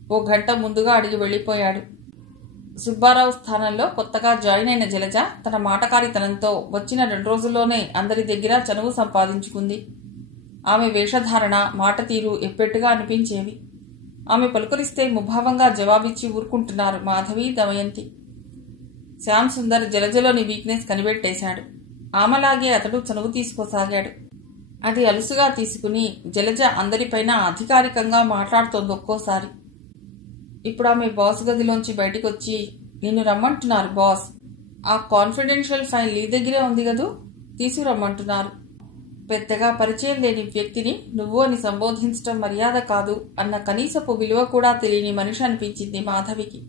1 గంట ముందుగా అడిగి వెళ్లిపోయాడు. సుబ్బారావు స్థానంలో కొత్తగా జాయిన్ అయిన జలజ తన మాటకారితనంతో వచ్చిన 2 రోజుల్లోనే అందరి దగ్గర చనువు సంపాదించుకుంది. ఆమె వేషధారణ, మాట తీరు ఎప్పెట్టుగా అనిపించేవి. ఆమె పలుకరిస్తే ముభావంగా జవాబిచ్చి ఊరుకుంటున్నారు మాధవి, దమయంతి. శ్యామ్ సుందర్ జలజలోని వీక్నెస్ కనిపెట్టేశాడు. ఆమెలాగే అతడు చనువు తీసుకోసాగాడు. అది అలుసుగా తీసుకుని జలజ అందరిపైన అధికారికంగా మాట్లాడుతోంది ఒక్కోసారి. ఇప్పుడు ఆమె బాస్ గదిలోంచి బయటికొచ్చి, నిన్ను రమ్మంటున్నారు బాస్. ఆ కాన్ఫిడెన్షియల్ ఫైల్ నీ దగ్గరే ఉంది కదూ, తీసుకురమ్మంటున్నారు. పెద్దగా పరిచయం లేని వ్యక్తిని నువ్వు అని సంబోధించటం మర్యాద కాదు అన్న కనీసపు విలువ కూడా తెలియని మనిషి అనిపించింది మాధవికి.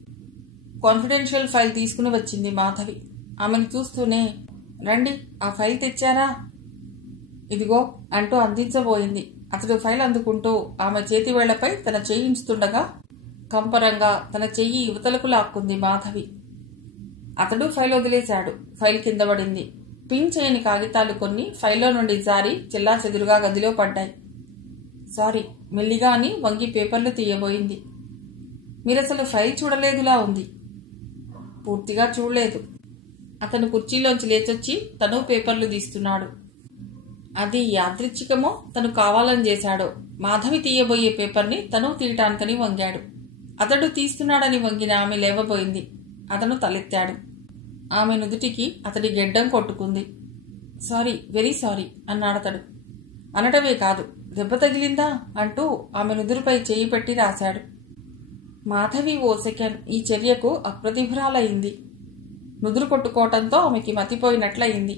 కాన్ఫిడెన్షియల్ ఫైల్ తీసుకుని వచ్చింది మాధవి. ఆమెను చూస్తూనే, రండి, ఆ ఫైల్ తెచ్చారా? ఇదిగో అంటూ అందించబోయింది. అతడు ఫైల్ అందుకుంటూ ఆమె చేతి వేళ్లపై తన చెయ్యి ఉంచుతుండగా కంపరంగా తన చెయ్యి యువతలకు లాక్కుంది మాధవి. అతడు ఫైల్ వదిలేశాడు. ఫైల్ కింద పడింది. పిన్ చేయని కాగితాలు కొన్ని ఫైల్లో నుండి జారి చెల్లా చెదురుగా గదిలో పడ్డాయి. సారీ, మెల్లిగా అని వంగి పేపర్లు తీయబోయింది. మీరసలు ఫైల్ చూడలేదులా ఉంది. పూర్తిగా చూడలేదు. అతను కుర్చీలోంచి లేచొచ్చి తను పేపర్లు తీస్తున్నాడు. అది యాదృచ్ఛికమో తను కావాలని చేశాడో మాధవి తీయబోయే పేపర్ని తను తీయటానికని వంగాడు. అతడు తీస్తున్నాడని వంగిన ఆమె లేవబోయింది. అతను తలెత్తాడు. ఆమె నుదుటికి అతడి గెడ్డం కొట్టుకుంది. సారీ, వెరీ సారీ అన్నాడతడు. అనటమే కాదు, దెబ్బ తగిలిందా అంటూ ఆమె నుదురుపై చెయ్యి పెట్టి రాశాడు. మాధవి ఓ సెకండ్ ఈ చర్యకు అప్రతిభురాలయ్యింది. నుదురు కొట్టుకోవటంతో ఆమెకి మతిపోయినట్లయింది.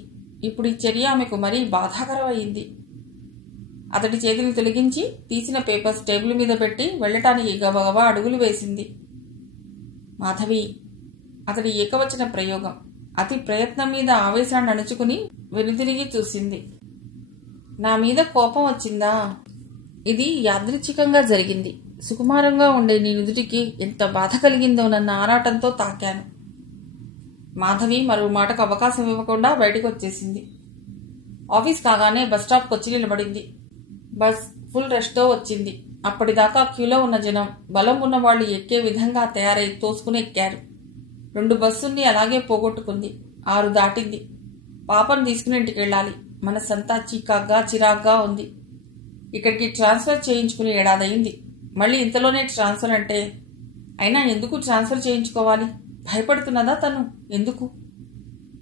ఇప్పుడు ఈ చర్య ఆమెకు మరీ బాధాకరం అయింది. అతడి చేతులు తొలగించి తీసిన పేపర్స్ టేబుల్ మీద పెట్టి వెళ్లటానికి గబగబా అడుగులు వేసింది. మాధవి, అతడి ఏకవచన ప్రయోగం. అతి ప్రయత్నం మీద ఆవేశాన్ని అణుచుకుని వెనుతిరిగి చూసింది. నా మీద కోపం వచ్చిందా? ఇది యాదృచ్ఛికంగా జరిగింది. సుకుమారంగా ఉండే నీ నుదుటికి ఎంత బాధ కలిగిందోనన్న ఆరాటంతో తాకాను. మాధవి మరో మాటకు అవకాశం ఇవ్వకుండా బయటకు వచ్చేసింది. ఆఫీస్ కాగానే బస్ స్టాప్కి వచ్చి నిలబడింది. బస్ ఫుల్ రష్తో వచ్చింది. అప్పటిదాకా క్యూలో ఉన్న జనం బలం ఉన్నవాళ్లు ఎక్కే విధంగా తయారై తోసుకుని ఎక్కారు. 2 బస్సుల్ని అలాగే పోగొట్టుకుంది. 6 దాటింది. పాపను తీసుకుని ఇంటికెళ్ళాలి. మనసంతా చిరాగ్గా ఉంది. ఇక్కడికి ట్రాన్స్ఫర్ చేయించుకుని ఏడాదయింది. మళ్ళీ ఇంతలోనే ట్రాన్స్ఫర్ అంటే, అయినా ఎందుకు ట్రాన్స్ఫర్ చేయించుకోవాలి? భయపడుతున్నదా తను? ఎందుకు?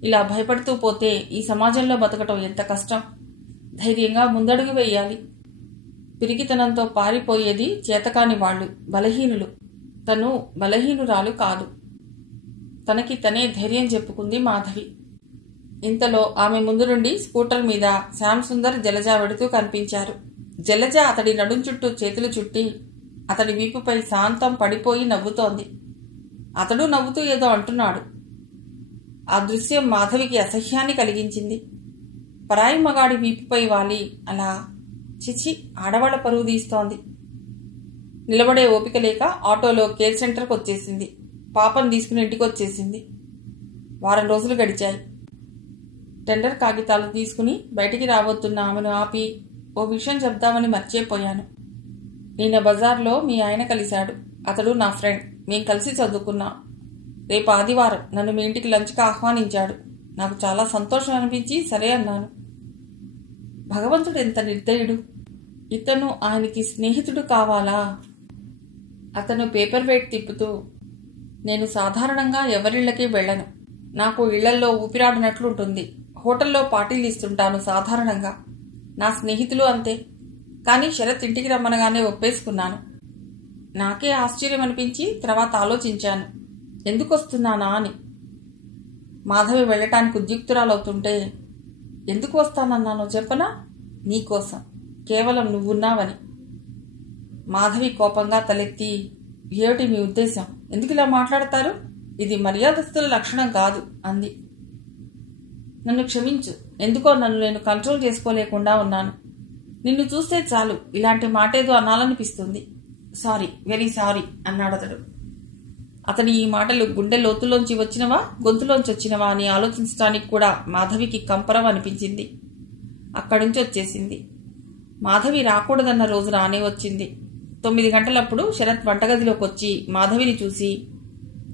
ఇలా భయపడుతూ పోతే ఈ సమాజంలో బతకటం ఎంత కష్టం. ధైర్యంగా ముందడుగు వేయాలి. పిరికితనంతో పారిపోయేది చేతకాని వాళ్ళు, బలహీనులు. తను బలహీనురాలు కాదు. తనకి తనే ధైర్యం చెప్పుకుంది మాధవి. ఇంతలో ఆమె ముందు నుండి స్కూటర్ మీద శ్యామ్ సుందర్, జలజ వెడుతూ కనిపించారు. జలజ అతడి నడుం చుట్టూ చేతులు చుట్టి అతడి వీపుపై శాంతం పడిపోయి నవ్వుతోంది. అతడు నవ్వుతూ ఏదో అంటున్నాడు. ఆ దృశ్యం మాధవికి అసహ్యాన్ని కలిగించింది. పరాయి మగాడి వీపుపై వాలి అలా చిచి ఆడవాళ్ల పరువు తీస్తోంది. నిలబడే ఓపిక లేక ఆటోలో కేర్ సెంటర్కి వచ్చేసింది. పాపను తీసుకుని ఇంటికి వచ్చేసింది. 1 వారం రోజులు గడిచాయి. టెండర్ కాగితాలు తీసుకుని బయటికి రాబోతున్న ఆమెను ఆపి ఓ విషయం చెప్దామని మర్చిపోయాను. నిన్న బజార్లో మీ ఆయన కలిశాడు. అతడు నా ఫ్రెండ్. మేం కలిసి చదువుకున్నాం. రేపు ఆదివారం నన్ను మీ ఇంటికి లంచ్కి ఆహ్వానించాడు. నాకు చాలా సంతోషం అనిపించి సరే అన్నాను. భగవంతుడు ఎంత నిర్దయుడు. ఇతను ఆయనకి స్నేహితుడు కావాలా? అతను పేపర్ వెయిట్ తిప్పుతూ, నేను సాధారణంగా ఎవరిళ్లకి వెళ్ళను. నాకు ఇళ్లల్లో ఊపిరాడినట్లు ఉంటుంది. హోటల్లో పార్టీలు ఇస్తుంటాను సాధారణంగా. నా స్నేహితులు అంతే. కానీ శరత్ ఇంటికి రమ్మనగానే ఒప్పేసుకున్నాను. నాకే ఆశ్చర్యం అనిపించి తర్వాత ఆలోచించాను, ఎందుకొస్తున్నానా అని. మాధవి వెళ్లటానికి ఉద్యుక్తురాలవుతుంటే, ఎందుకు వస్తానన్నానో చెప్పనా? నీకోసం. కేవలం నువ్వున్నావని. మాధవి కోపంగా తలెత్తి, ఏమిటి మీ ఉద్దేశం? ఎందుకు ఇలా మాట్లాడతారు? ఇది మర్యాదస్తుల లక్షణం కాదు అంది. నన్ను క్షమించు. ఎందుకో నన్ను నేను కంట్రోల్ చేసుకోలేకుండా ఉన్నాను. నిన్ను చూస్తే చాలు ఇలాంటి మాటేదో అనాలనిపిస్తుంది. సారీ, వెరీ సారీ అన్నాడతడు. అతని ఈ మాటలు గుండె లోతులోంచి వచ్చినవా, గొంతులోంచి వచ్చినవా అని ఆలోచించడానికి కూడా మాధవికి కంపరం అనిపించింది. అక్కడుంచి వచ్చేసింది. మాధవి రాకూడదన్న రోజు రానే వచ్చింది. 9 గంటలప్పుడు శరత్ వంటగదిలోకి వచ్చి మాధవిని చూసి,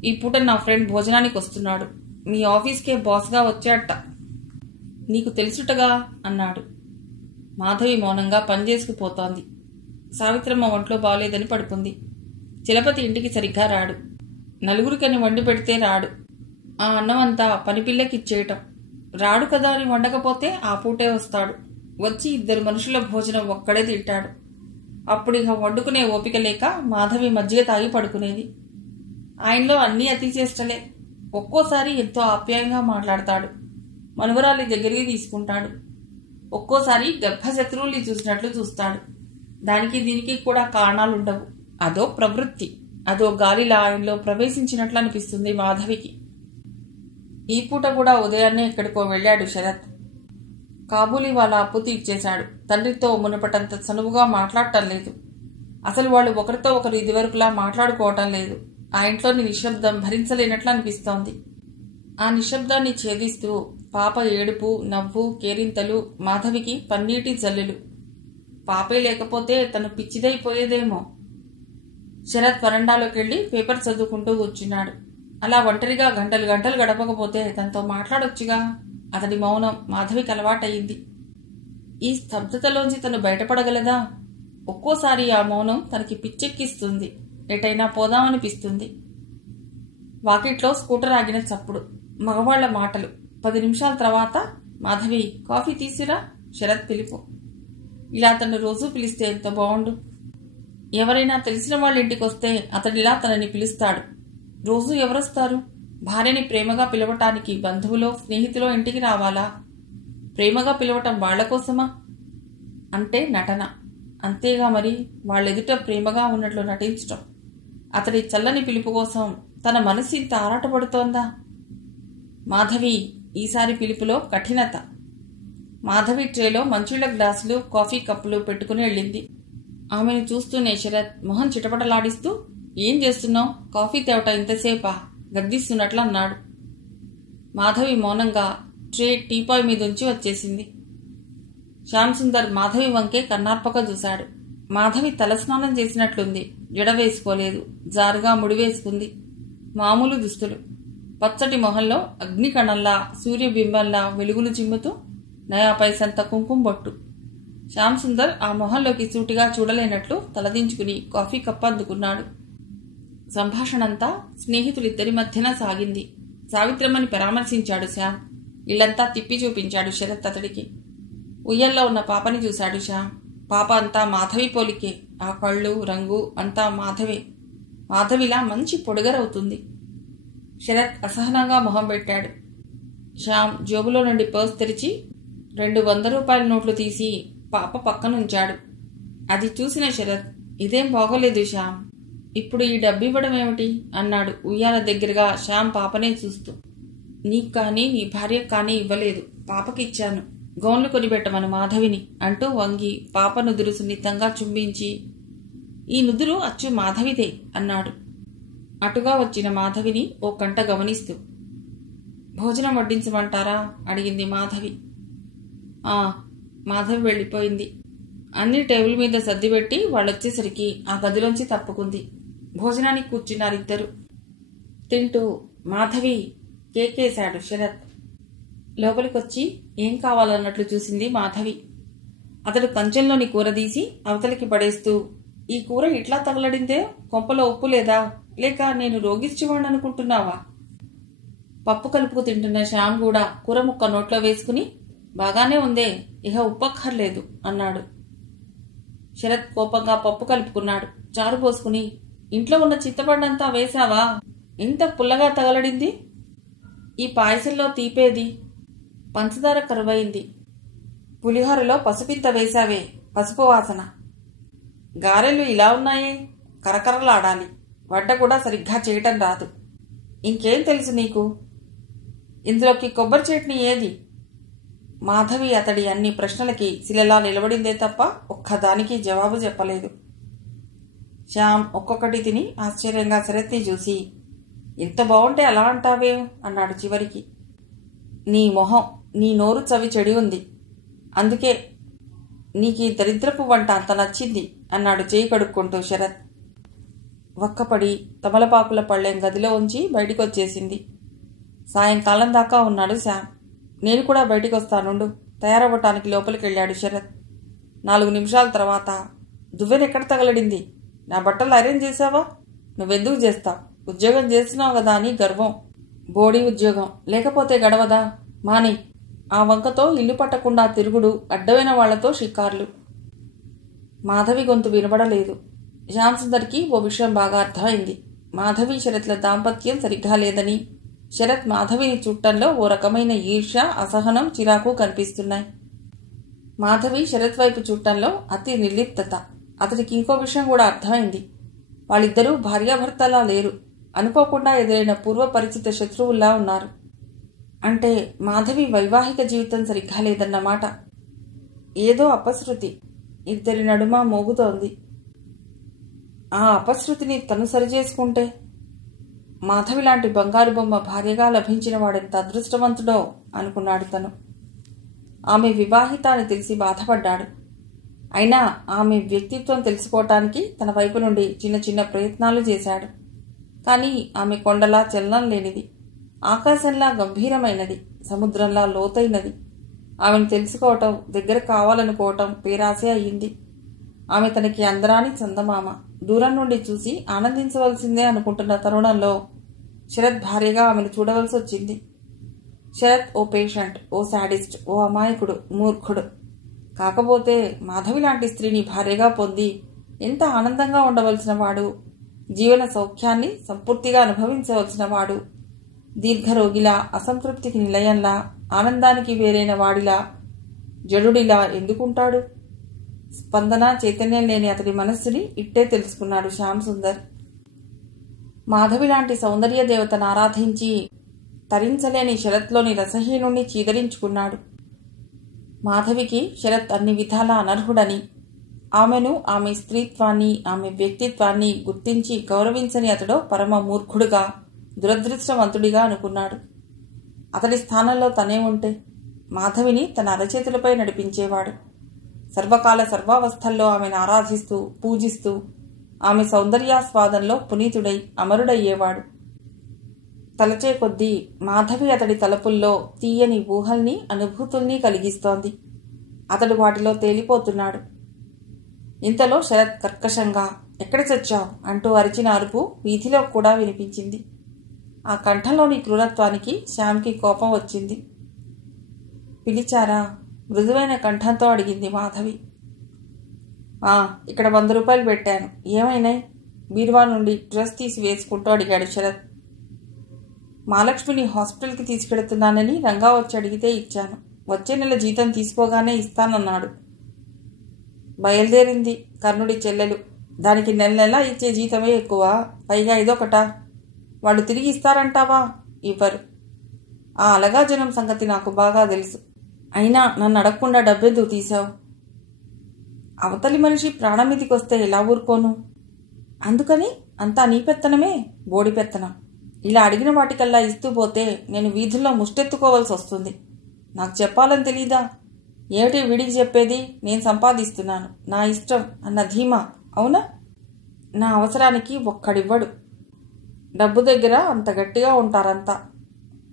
ఈ పూట నా ఫ్రెండ్ భోజనానికి వస్తున్నాడు. మీ ఆఫీస్కే బాస్గా వచ్చాట. నీకు తెలుసుటగా అన్నాడు. మాధవి మౌనంగా పనిచేసుకుపోతోంది. సావిత్రమ్మ ఒంట్లో బాలేదని పడుకుంది. చలపతి ఇంటికి సరిగ్గా రాడు. నలుగురికని వండి పెడితే రాడు. ఆ అన్నమంతా పనిపిల్లకిచ్చేయటం. రాడు కదా అని వండకపోతే ఆ పూటే వస్తాడు. వచ్చి 2 మనుషుల భోజనం ఒక్కడే తింటాడు. అప్పుడు ఇక వండుకునే ఓపిక లేక మాధవి మజ్జిగ తాగి పడుకునేది. ఆయనలో అన్నీ అతిచేష్టలే. ఒక్కోసారి ఎంతో ఆప్యాయంగా మాట్లాడతాడు. మనవరాలి దగ్గరికి తీసుకుంటాడు. ఒక్కోసారి గర్భశత్రువుల్ని చూసినట్లు చూస్తాడు. దానికి దీనికి కూడా కారణాలుండవు. అదో ప్రవృత్తి. అదో గాలిలా ఆయనలో ప్రవేశించినట్లు అనిపిస్తుంది మాధవికి. ఈ పూట కూడా ఉదయాన్నే ఎక్కడికో వెళ్లాడు శరత్. కాబూలీ వాళ్ళ అప్పు తీర్చేశాడు. తండ్రితో మునుపటంత చనువుగా మాట్లాడటం లేదు. అసలు వాళ్ళు ఒకరితో ఒకరు ఇదివరకులా మాట్లాడుకోవటం లేదు. ఆ ఇంట్లోని నిశ్శబ్దం భరించలేనట్లు అనిపిస్తోంది. ఆ నిశ్శబ్దాన్ని ఛేదిస్తూ పాప ఏడుపు, నవ్వు, కేరింతలు, మాధవికి పన్నీటి జల్లులు. పాపే లేకపోతే తను పిచ్చిదైపోయేదేమో. శరత్ వరండాలోకెళ్లి పేపర్ చదువుకుంటూ కూర్చున్నాడు. అలా ఒంటరిగా గంటలు గంటలు గడపకపోతే తనతో మాట్లాడొచ్చుగా. అతడి మౌనం మాధవికి అలవాటయింది. ఈ స్తబ్దతలోంచి తను బయటపడగలదా? ఒక్కోసారి ఆ మౌనం తనకి పిచ్చెక్కిస్తుంది. ఎటైనా పోదామనిపిస్తుంది. వాకిట్లో స్కూటర్ ఆగిన చప్పుడు, మగవాళ్ల మాటలు. 10 నిమిషాల తర్వాత, మాధవి కాఫీ తీసురా, శరత్ పిలుపు. ఇలా తను రోజూ పిలిస్తే ఎంత బాగుండు. ఎవరైనా తెలిసిన వాళ్ళ ఇంటికి వస్తే అతడిలా తనని పిలుస్తాడు. రోజూ ఎవరొస్తారు? భార్యని ప్రేమగా పిలవటానికి బంధువులో, స్నేహితులో ఇంటికి రావాలా? ప్రేమగా పిలవటం వాళ్ల కోసమా? అంటే నటన. అంతేగా మరి. వాళ్ళెదుట ప్రేమగా ఉన్నట్లు నటించటం. అతడి చల్లని పిలుపు కోసం తన మనసు ఇంత ఆరాటపడుతోందా? మాధవి ఈసారి పిలుపులో కఠినత. మాధవి ట్రేలో మంచిళ్ల గ్లాసులు, కాఫీ కప్పులు పెట్టుకుని వెళ్ళింది. ఆమెను చూస్తూనే శరత్ మొహం చిటపటలాడిస్తూ, ఏం చేస్తున్నావు? కాఫీ తేవట ఇంతసేపా? గద్దిస్తున్నట్లు అన్నాడు. మాధవి మౌనంగా ట్రే టీపాయ్ మీదుంచి వచ్చేసింది. శ్యామ్ సుందర్ మాధవి వంకే కన్నార్పక చూశాడు. మాధవి తలస్నానం చేసినట్లుంది. జడ వేసుకోలేదు, జారుగా ముడివేసుకుంది. మామూలు దుస్తులు. పచ్చటి మొహంలో అగ్నికణంలా సూర్యబింబంలా వెలుగులు చిమ్ముతూ నయా పైసంత కుంకుమ బొట్టు. శ్యామ్ సుందర్ ఆ మొహంలోకి సూటిగా చూడలేనట్లు తలదించుకుని కాఫీ కప్ అందుకున్నాడు. సంభాషణంతా స్నేహితులిద్దరి మధ్యన సాగింది. సావిత్రమ్మని పరామర్శించాడు శ్యామ్. ఇల్లంతా తిప్పి చూపించాడు శరత్ అతడికి. ఉయ్యల్లో ఉన్న పాపని చూశాడు శ్యామ్. పాప అంతా మాధవి పోలికే. ఆ కళ్ళు, రంగు అంతా మాధవే. మాధవిలా మంచి పొడుగరవుతుంది. శరత్ అసహనంగా మొహం పెట్టాడు. శ్యామ్ జోబులో నుండి పర్స్ తెరిచి 2 100 నోట్లు తీసి పాప పక్కనుంచాడు. అది చూసిన శరత్, ఇదేం బాగోలేదు శ్యామ్, ఇప్పుడు ఈ డబ్బివ్వడం ఏమిటి అన్నాడు ఉయ్యాల దగ్గరగా శ్యామ్ పాపనే చూస్తూ. నీకు కానీ నీ భార్యకు కానీ ఇవ్వలేదు, పాపకిచ్చాను. గౌన్లు కొనిపెట్టమను మాధవిని అంటూ వంగి పాప నుదురు సున్నితంగా చుంబించి, ఈ నుదురు అచ్చు మాధవిదే అన్నాడు. అటుగా వచ్చిన మాధవిని ఓ కంట గమనిస్తూ. భోజనం వడ్డించమంటారా అడిగింది మాధవి. మాధవి వెళ్ళిపోయింది. అన్ని టేబుల్ మీద సర్దిపెట్టి వాళ్ళొచ్చేసరికి ఆ గదిలోంచి తప్పుకుంది. భోజనానికి కూర్చున్నారిద్దరు. తింటూ మాధవి కేకేశాడు శరత్. లోపలికొచ్చి ఏం కావాలన్నట్లు చూసింది మాధవి. అతడు కంచెంలోని కూర తీసి అవతలికి పడేస్తూ, ఈ కూర ఇట్లా తగలడిందే, కొంపలో ఉప్పు లేదా, లేక నేను రోగిష్టివాణ్ణి అనుకుంటున్నావా? పప్పు కలుపుకు తింటున్న శ్యామ్ కూడా కూర ముక్క నోట్లో వేసుకుని, బాగానే ఉందే, ఇహ ఉప్పక్కర్లేదు అన్నాడు. శరత్ కోపంగా పప్పు కలుపుకున్నాడు. చారు పోసుకుని, ఇంట్లో ఉన్న చింతపండంతా వేశావా? ఇంత పుల్లగా తగలడింది. ఈ పాయసంలో తీపేది? పంచదార కరువైంది. పులిహోరలో పసుపింత వేశావే, పసుపు వాసన. గారెలు ఇలా ఉన్నాయే, కరకరలాడాలి. వడ్డ కూడా సరిగ్గా చేయటం రాదు. ఇంకేం తెలుసు నీకు? ఇందులోకి కొబ్బరి చట్నీ ఏది? మాధవి అతడి అన్ని ప్రశ్నలకి శిలలా నిలబడిందే తప్ప ఒక్కదానికి జవాబు చెప్పలేదు. శ్యామ్ ఒక్కొక్కటి తిని ఆశ్చర్యంగా శరత్ని చూసి, ఇంత బాగుంటే అలా అంటావే అన్నాడు చివరికి. నీ మొహం, నీ నోరు చవి చెడి ఉంది, అందుకే నీకీ దరిద్రపు వంట అంత నచ్చింది అన్నాడు చేయి కడుక్కుంటూ శరత్. వక్కపడి తమలపాకుల పళ్ళెం గదిలో ఉంచి బయటికొచ్చేసింది. సాయంకాలం దాకా ఉన్నాడు శ్యామ్. నేను కూడా బయటికొస్తానుండు, తయారవ్వటానికి లోపలికెళ్ళాడు శరత్. 4 నిమిషాల తర్వాత, దువ్వెనెక్కడ తగలడింది? నా బట్టలు అరేంజ్ చేశావా? నువ్వెందుకు చేస్తావు? ఉద్యోగం చేస్తున్నావు కదా అని గర్వం. బోడీ ఉద్యోగం లేకపోతే గడవదా? మాని. ఆ వంకతో ఇల్లు పట్టకుండా తిరుగుడు, అడ్డమైన వాళ్లతో షికార్లు. మాధవి గొంతు వినబడలేదు. శ్యామ్ సుందర్కి ఓ విషయం బాగా అర్థమైంది. మాధవి శరత్ల దాంపత్యం సరిగ్గా లేదని. శరత్ మాధవిని చూడటంలో ఓ రకమైన ఈర్ష్య, అసహనం, చిరాకు కనిపిస్తున్నాయి. మాధవి శరత్ వైపు చూడటంలో అతి నిర్లిప్తత. అతడికి ఇంకో విషయం కూడా అర్థమైంది. వాళ్ళిద్దరూ భార్యాభర్తలా లేరు. అనుకోకుండా ఎదురైన పూర్వ పరిచిత శత్రువుల్లా ఉన్నారు. అంటే మాధవి వైవాహిక జీవితం సరిగ్గా లేదన్నమాట. ఏదో అపశృతి ఇద్దరి నడుమ మోగుతోంది. ఆ అపశృతిని తను సరిచేసుకుంటే, మాధవి లాంటి బంగారు బొమ్మ భార్యగా లభించిన వాడెంత అదృష్టవంతుడో అనుకున్నాడు తను. ఆమె వివాహిత అని తెలిసి బాధపడ్డాడు. అయినా ఆమె వ్యక్తిత్వం తెలుసుకోవటానికి తన వైపు నుండి చిన్న చిన్న ప్రయత్నాలు చేశాడు. కానీ ఆమె కొండలా చలనం లేనిది, ఆకాశంలా గంభీరమైనది, సముద్రంలా లోతైనది. ఆమెను తెలుసుకోవటం, దగ్గర కావాలనుకోవటం పేరాసే అయ్యింది. ఆమె తనకి అందరాని చందమామ. దూరం నుండి చూసి ఆనందించవలసిందే అనుకుంటున్న తరుణంలో శరత్ భార్యగా ఆమెను చూడవలసి వచ్చింది. శరత్ ఓ పేషెంట్, ఓ శాడిస్ట్, ఓ అమాయకుడు, మూర్ఖుడు. కాకపోతే మాధవి లాంటి స్త్రీని భార్యగా పొంది ఎంత ఆనందంగా ఉండవలసిన వాడు, జీవన సౌఖ్యాన్ని సంపూర్తిగా అనుభవించవలసిన వాడు. దీర్ఘరోగిలా, అసంతృప్తికి నిలయంలా, ఆనందానికి వేరైన వాడిలా, జడుడిలా ఎందుకుంటాడు? స్పందన, చైతన్యం లేని అతడి మనస్సుని ఇట్టే తెలుసుకున్నాడు శ్యామ్ సుందర్. మాధవి లాంటి సౌందర్య దేవతను ఆరాధించి తరించలేని శరత్లోని రసహీనుణ్ణి చీదరించుకున్నాడు. మాధవికి శరత్ అన్ని విధాలా అనర్హుడని, ఆమెను, ఆమె స్త్రీత్వాన్ని, ఆమె వ్యక్తిత్వాన్ని గుర్తించి గౌరవించని అతడు పరమ మూర్ఖుడుగా, దురదృష్టవంతుడిగా అనుకున్నాడు. అతడి స్థానంలో తనే ఉంటే మాధవిని తన అరచేతులపై నడిపించేవాడు. సర్వకాల సర్వావస్థల్లో ఆమెను ఆరాధిస్తూ పూజిస్తూ ఆమె సౌందర్యాస్వాదంలో పునీతుడై అమరుడయ్యేవాడు. తలచే కొద్దీ మాధవి అతడి తలపుల్లో తీయని ఊహల్ని అనుభూతుల్ని కలిగిస్తోంది. అతడు వాటిలో తేలిపోతున్నాడు. ఇంతలో శరత్ కర్కశంగా "ఎక్కడ చచ్చావు?" అంటూ అరిచిన అరుపు వీధిలో కూడా వినిపించింది. ఆ కంఠంలోని క్రూరత్వానికి శ్యామ్కి కోపం వచ్చింది. "పిలిచారా?" మృదువైన కంఠంతో అడిగింది మాధవి. ఇక్కడ 100 రూపాయలు పెట్టాను, ఏమైనాయి?" బీరువా నుండి డ్రెస్ తీసి వేసుకుంటూ అడిగాడు శరత్. "మహాలక్ష్మిని హాస్పిటల్కి తీసుకెడుతున్నానని రంగా వచ్చి అడిగితే ఇచ్చాను. వచ్చే నెల జీతం తీసుకోగానే ఇస్తానన్నాడు." బయలుదేరింది కర్ణుడి చెల్లెలు. దానికి నెల ఇచ్చే జీతమే ఎక్కువ, పైగా ఇదొకటా? వాళ్ళు తిరిగి ఇస్తారంటావా? ఇవ్వరు. ఆ అలగా జనం సంగతి నాకు బాగా తెలుసు. అయినా నన్ను అడగకుండా డబ్బెందుకు తీశావు? అవతలి మనిషి ప్రాణమితికొస్తే ఎలా ఊరుకోను? అందుకని అంతా నీ పెత్తనమే, బోడి పెత్తనం. ఇలా అడిగిన వాటికల్లా ఇస్తూ పోతే నేను వీధుల్లో ముష్టెత్తుకోవాల్సి వస్తుంది. నాకు చెప్పాలని తెలీదా? ఏమిటి వీడికి చెప్పేది? నేను సంపాదిస్తున్నాను, నా ఇష్టం అన్న ధీమా, అవునా? నా అవసరానికి ఒక్కడివ్వడు. డబ్బు దగ్గర అంత గట్టిగా ఉంటారంతా.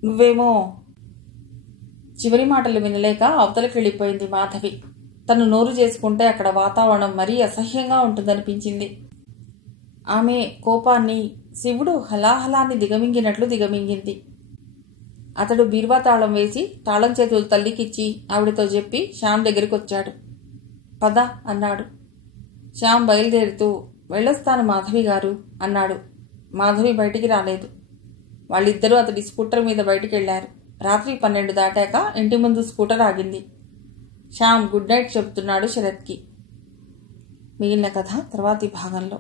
నువ్వేమో. చివరి మాటలు వినలేక అవతలికి వెళ్ళిపోయింది మాధవి. తను నోరు చేసుకుంటే అక్కడ వాతావరణం మరీ అసహ్యంగా ఉంటుందనిపించింది. ఆమె కోపాన్ని శివుడు హలాహలాన్ని దిగమింగినట్లు దిగమింగింది. అతడు బీరువా తాళం వేసి తాళం చేతులు తల్లికిచ్చి ఆవిడతో చెప్పి శ్యామ్ దగ్గరికి వచ్చాడు. "పద" అన్నాడు. శ్యామ్ బయలుదేరుతూ "వెళ్ళొస్తాను మాధవి గారు" అన్నాడు. మాధవి బయటికి రాలేదు. వాళ్ళిద్దరూ అతడి స్కూటర్ మీద బయటికి వెళ్లారు. రాత్రి 12 దాటాక ఇంటి ముందు స్కూటర్ ఆగింది. శ్యామ్ గుడ్ నైట్ చెబుతున్నాడు శరత్కి. మిగిలిన కథ తర్వాతి భాగంలో.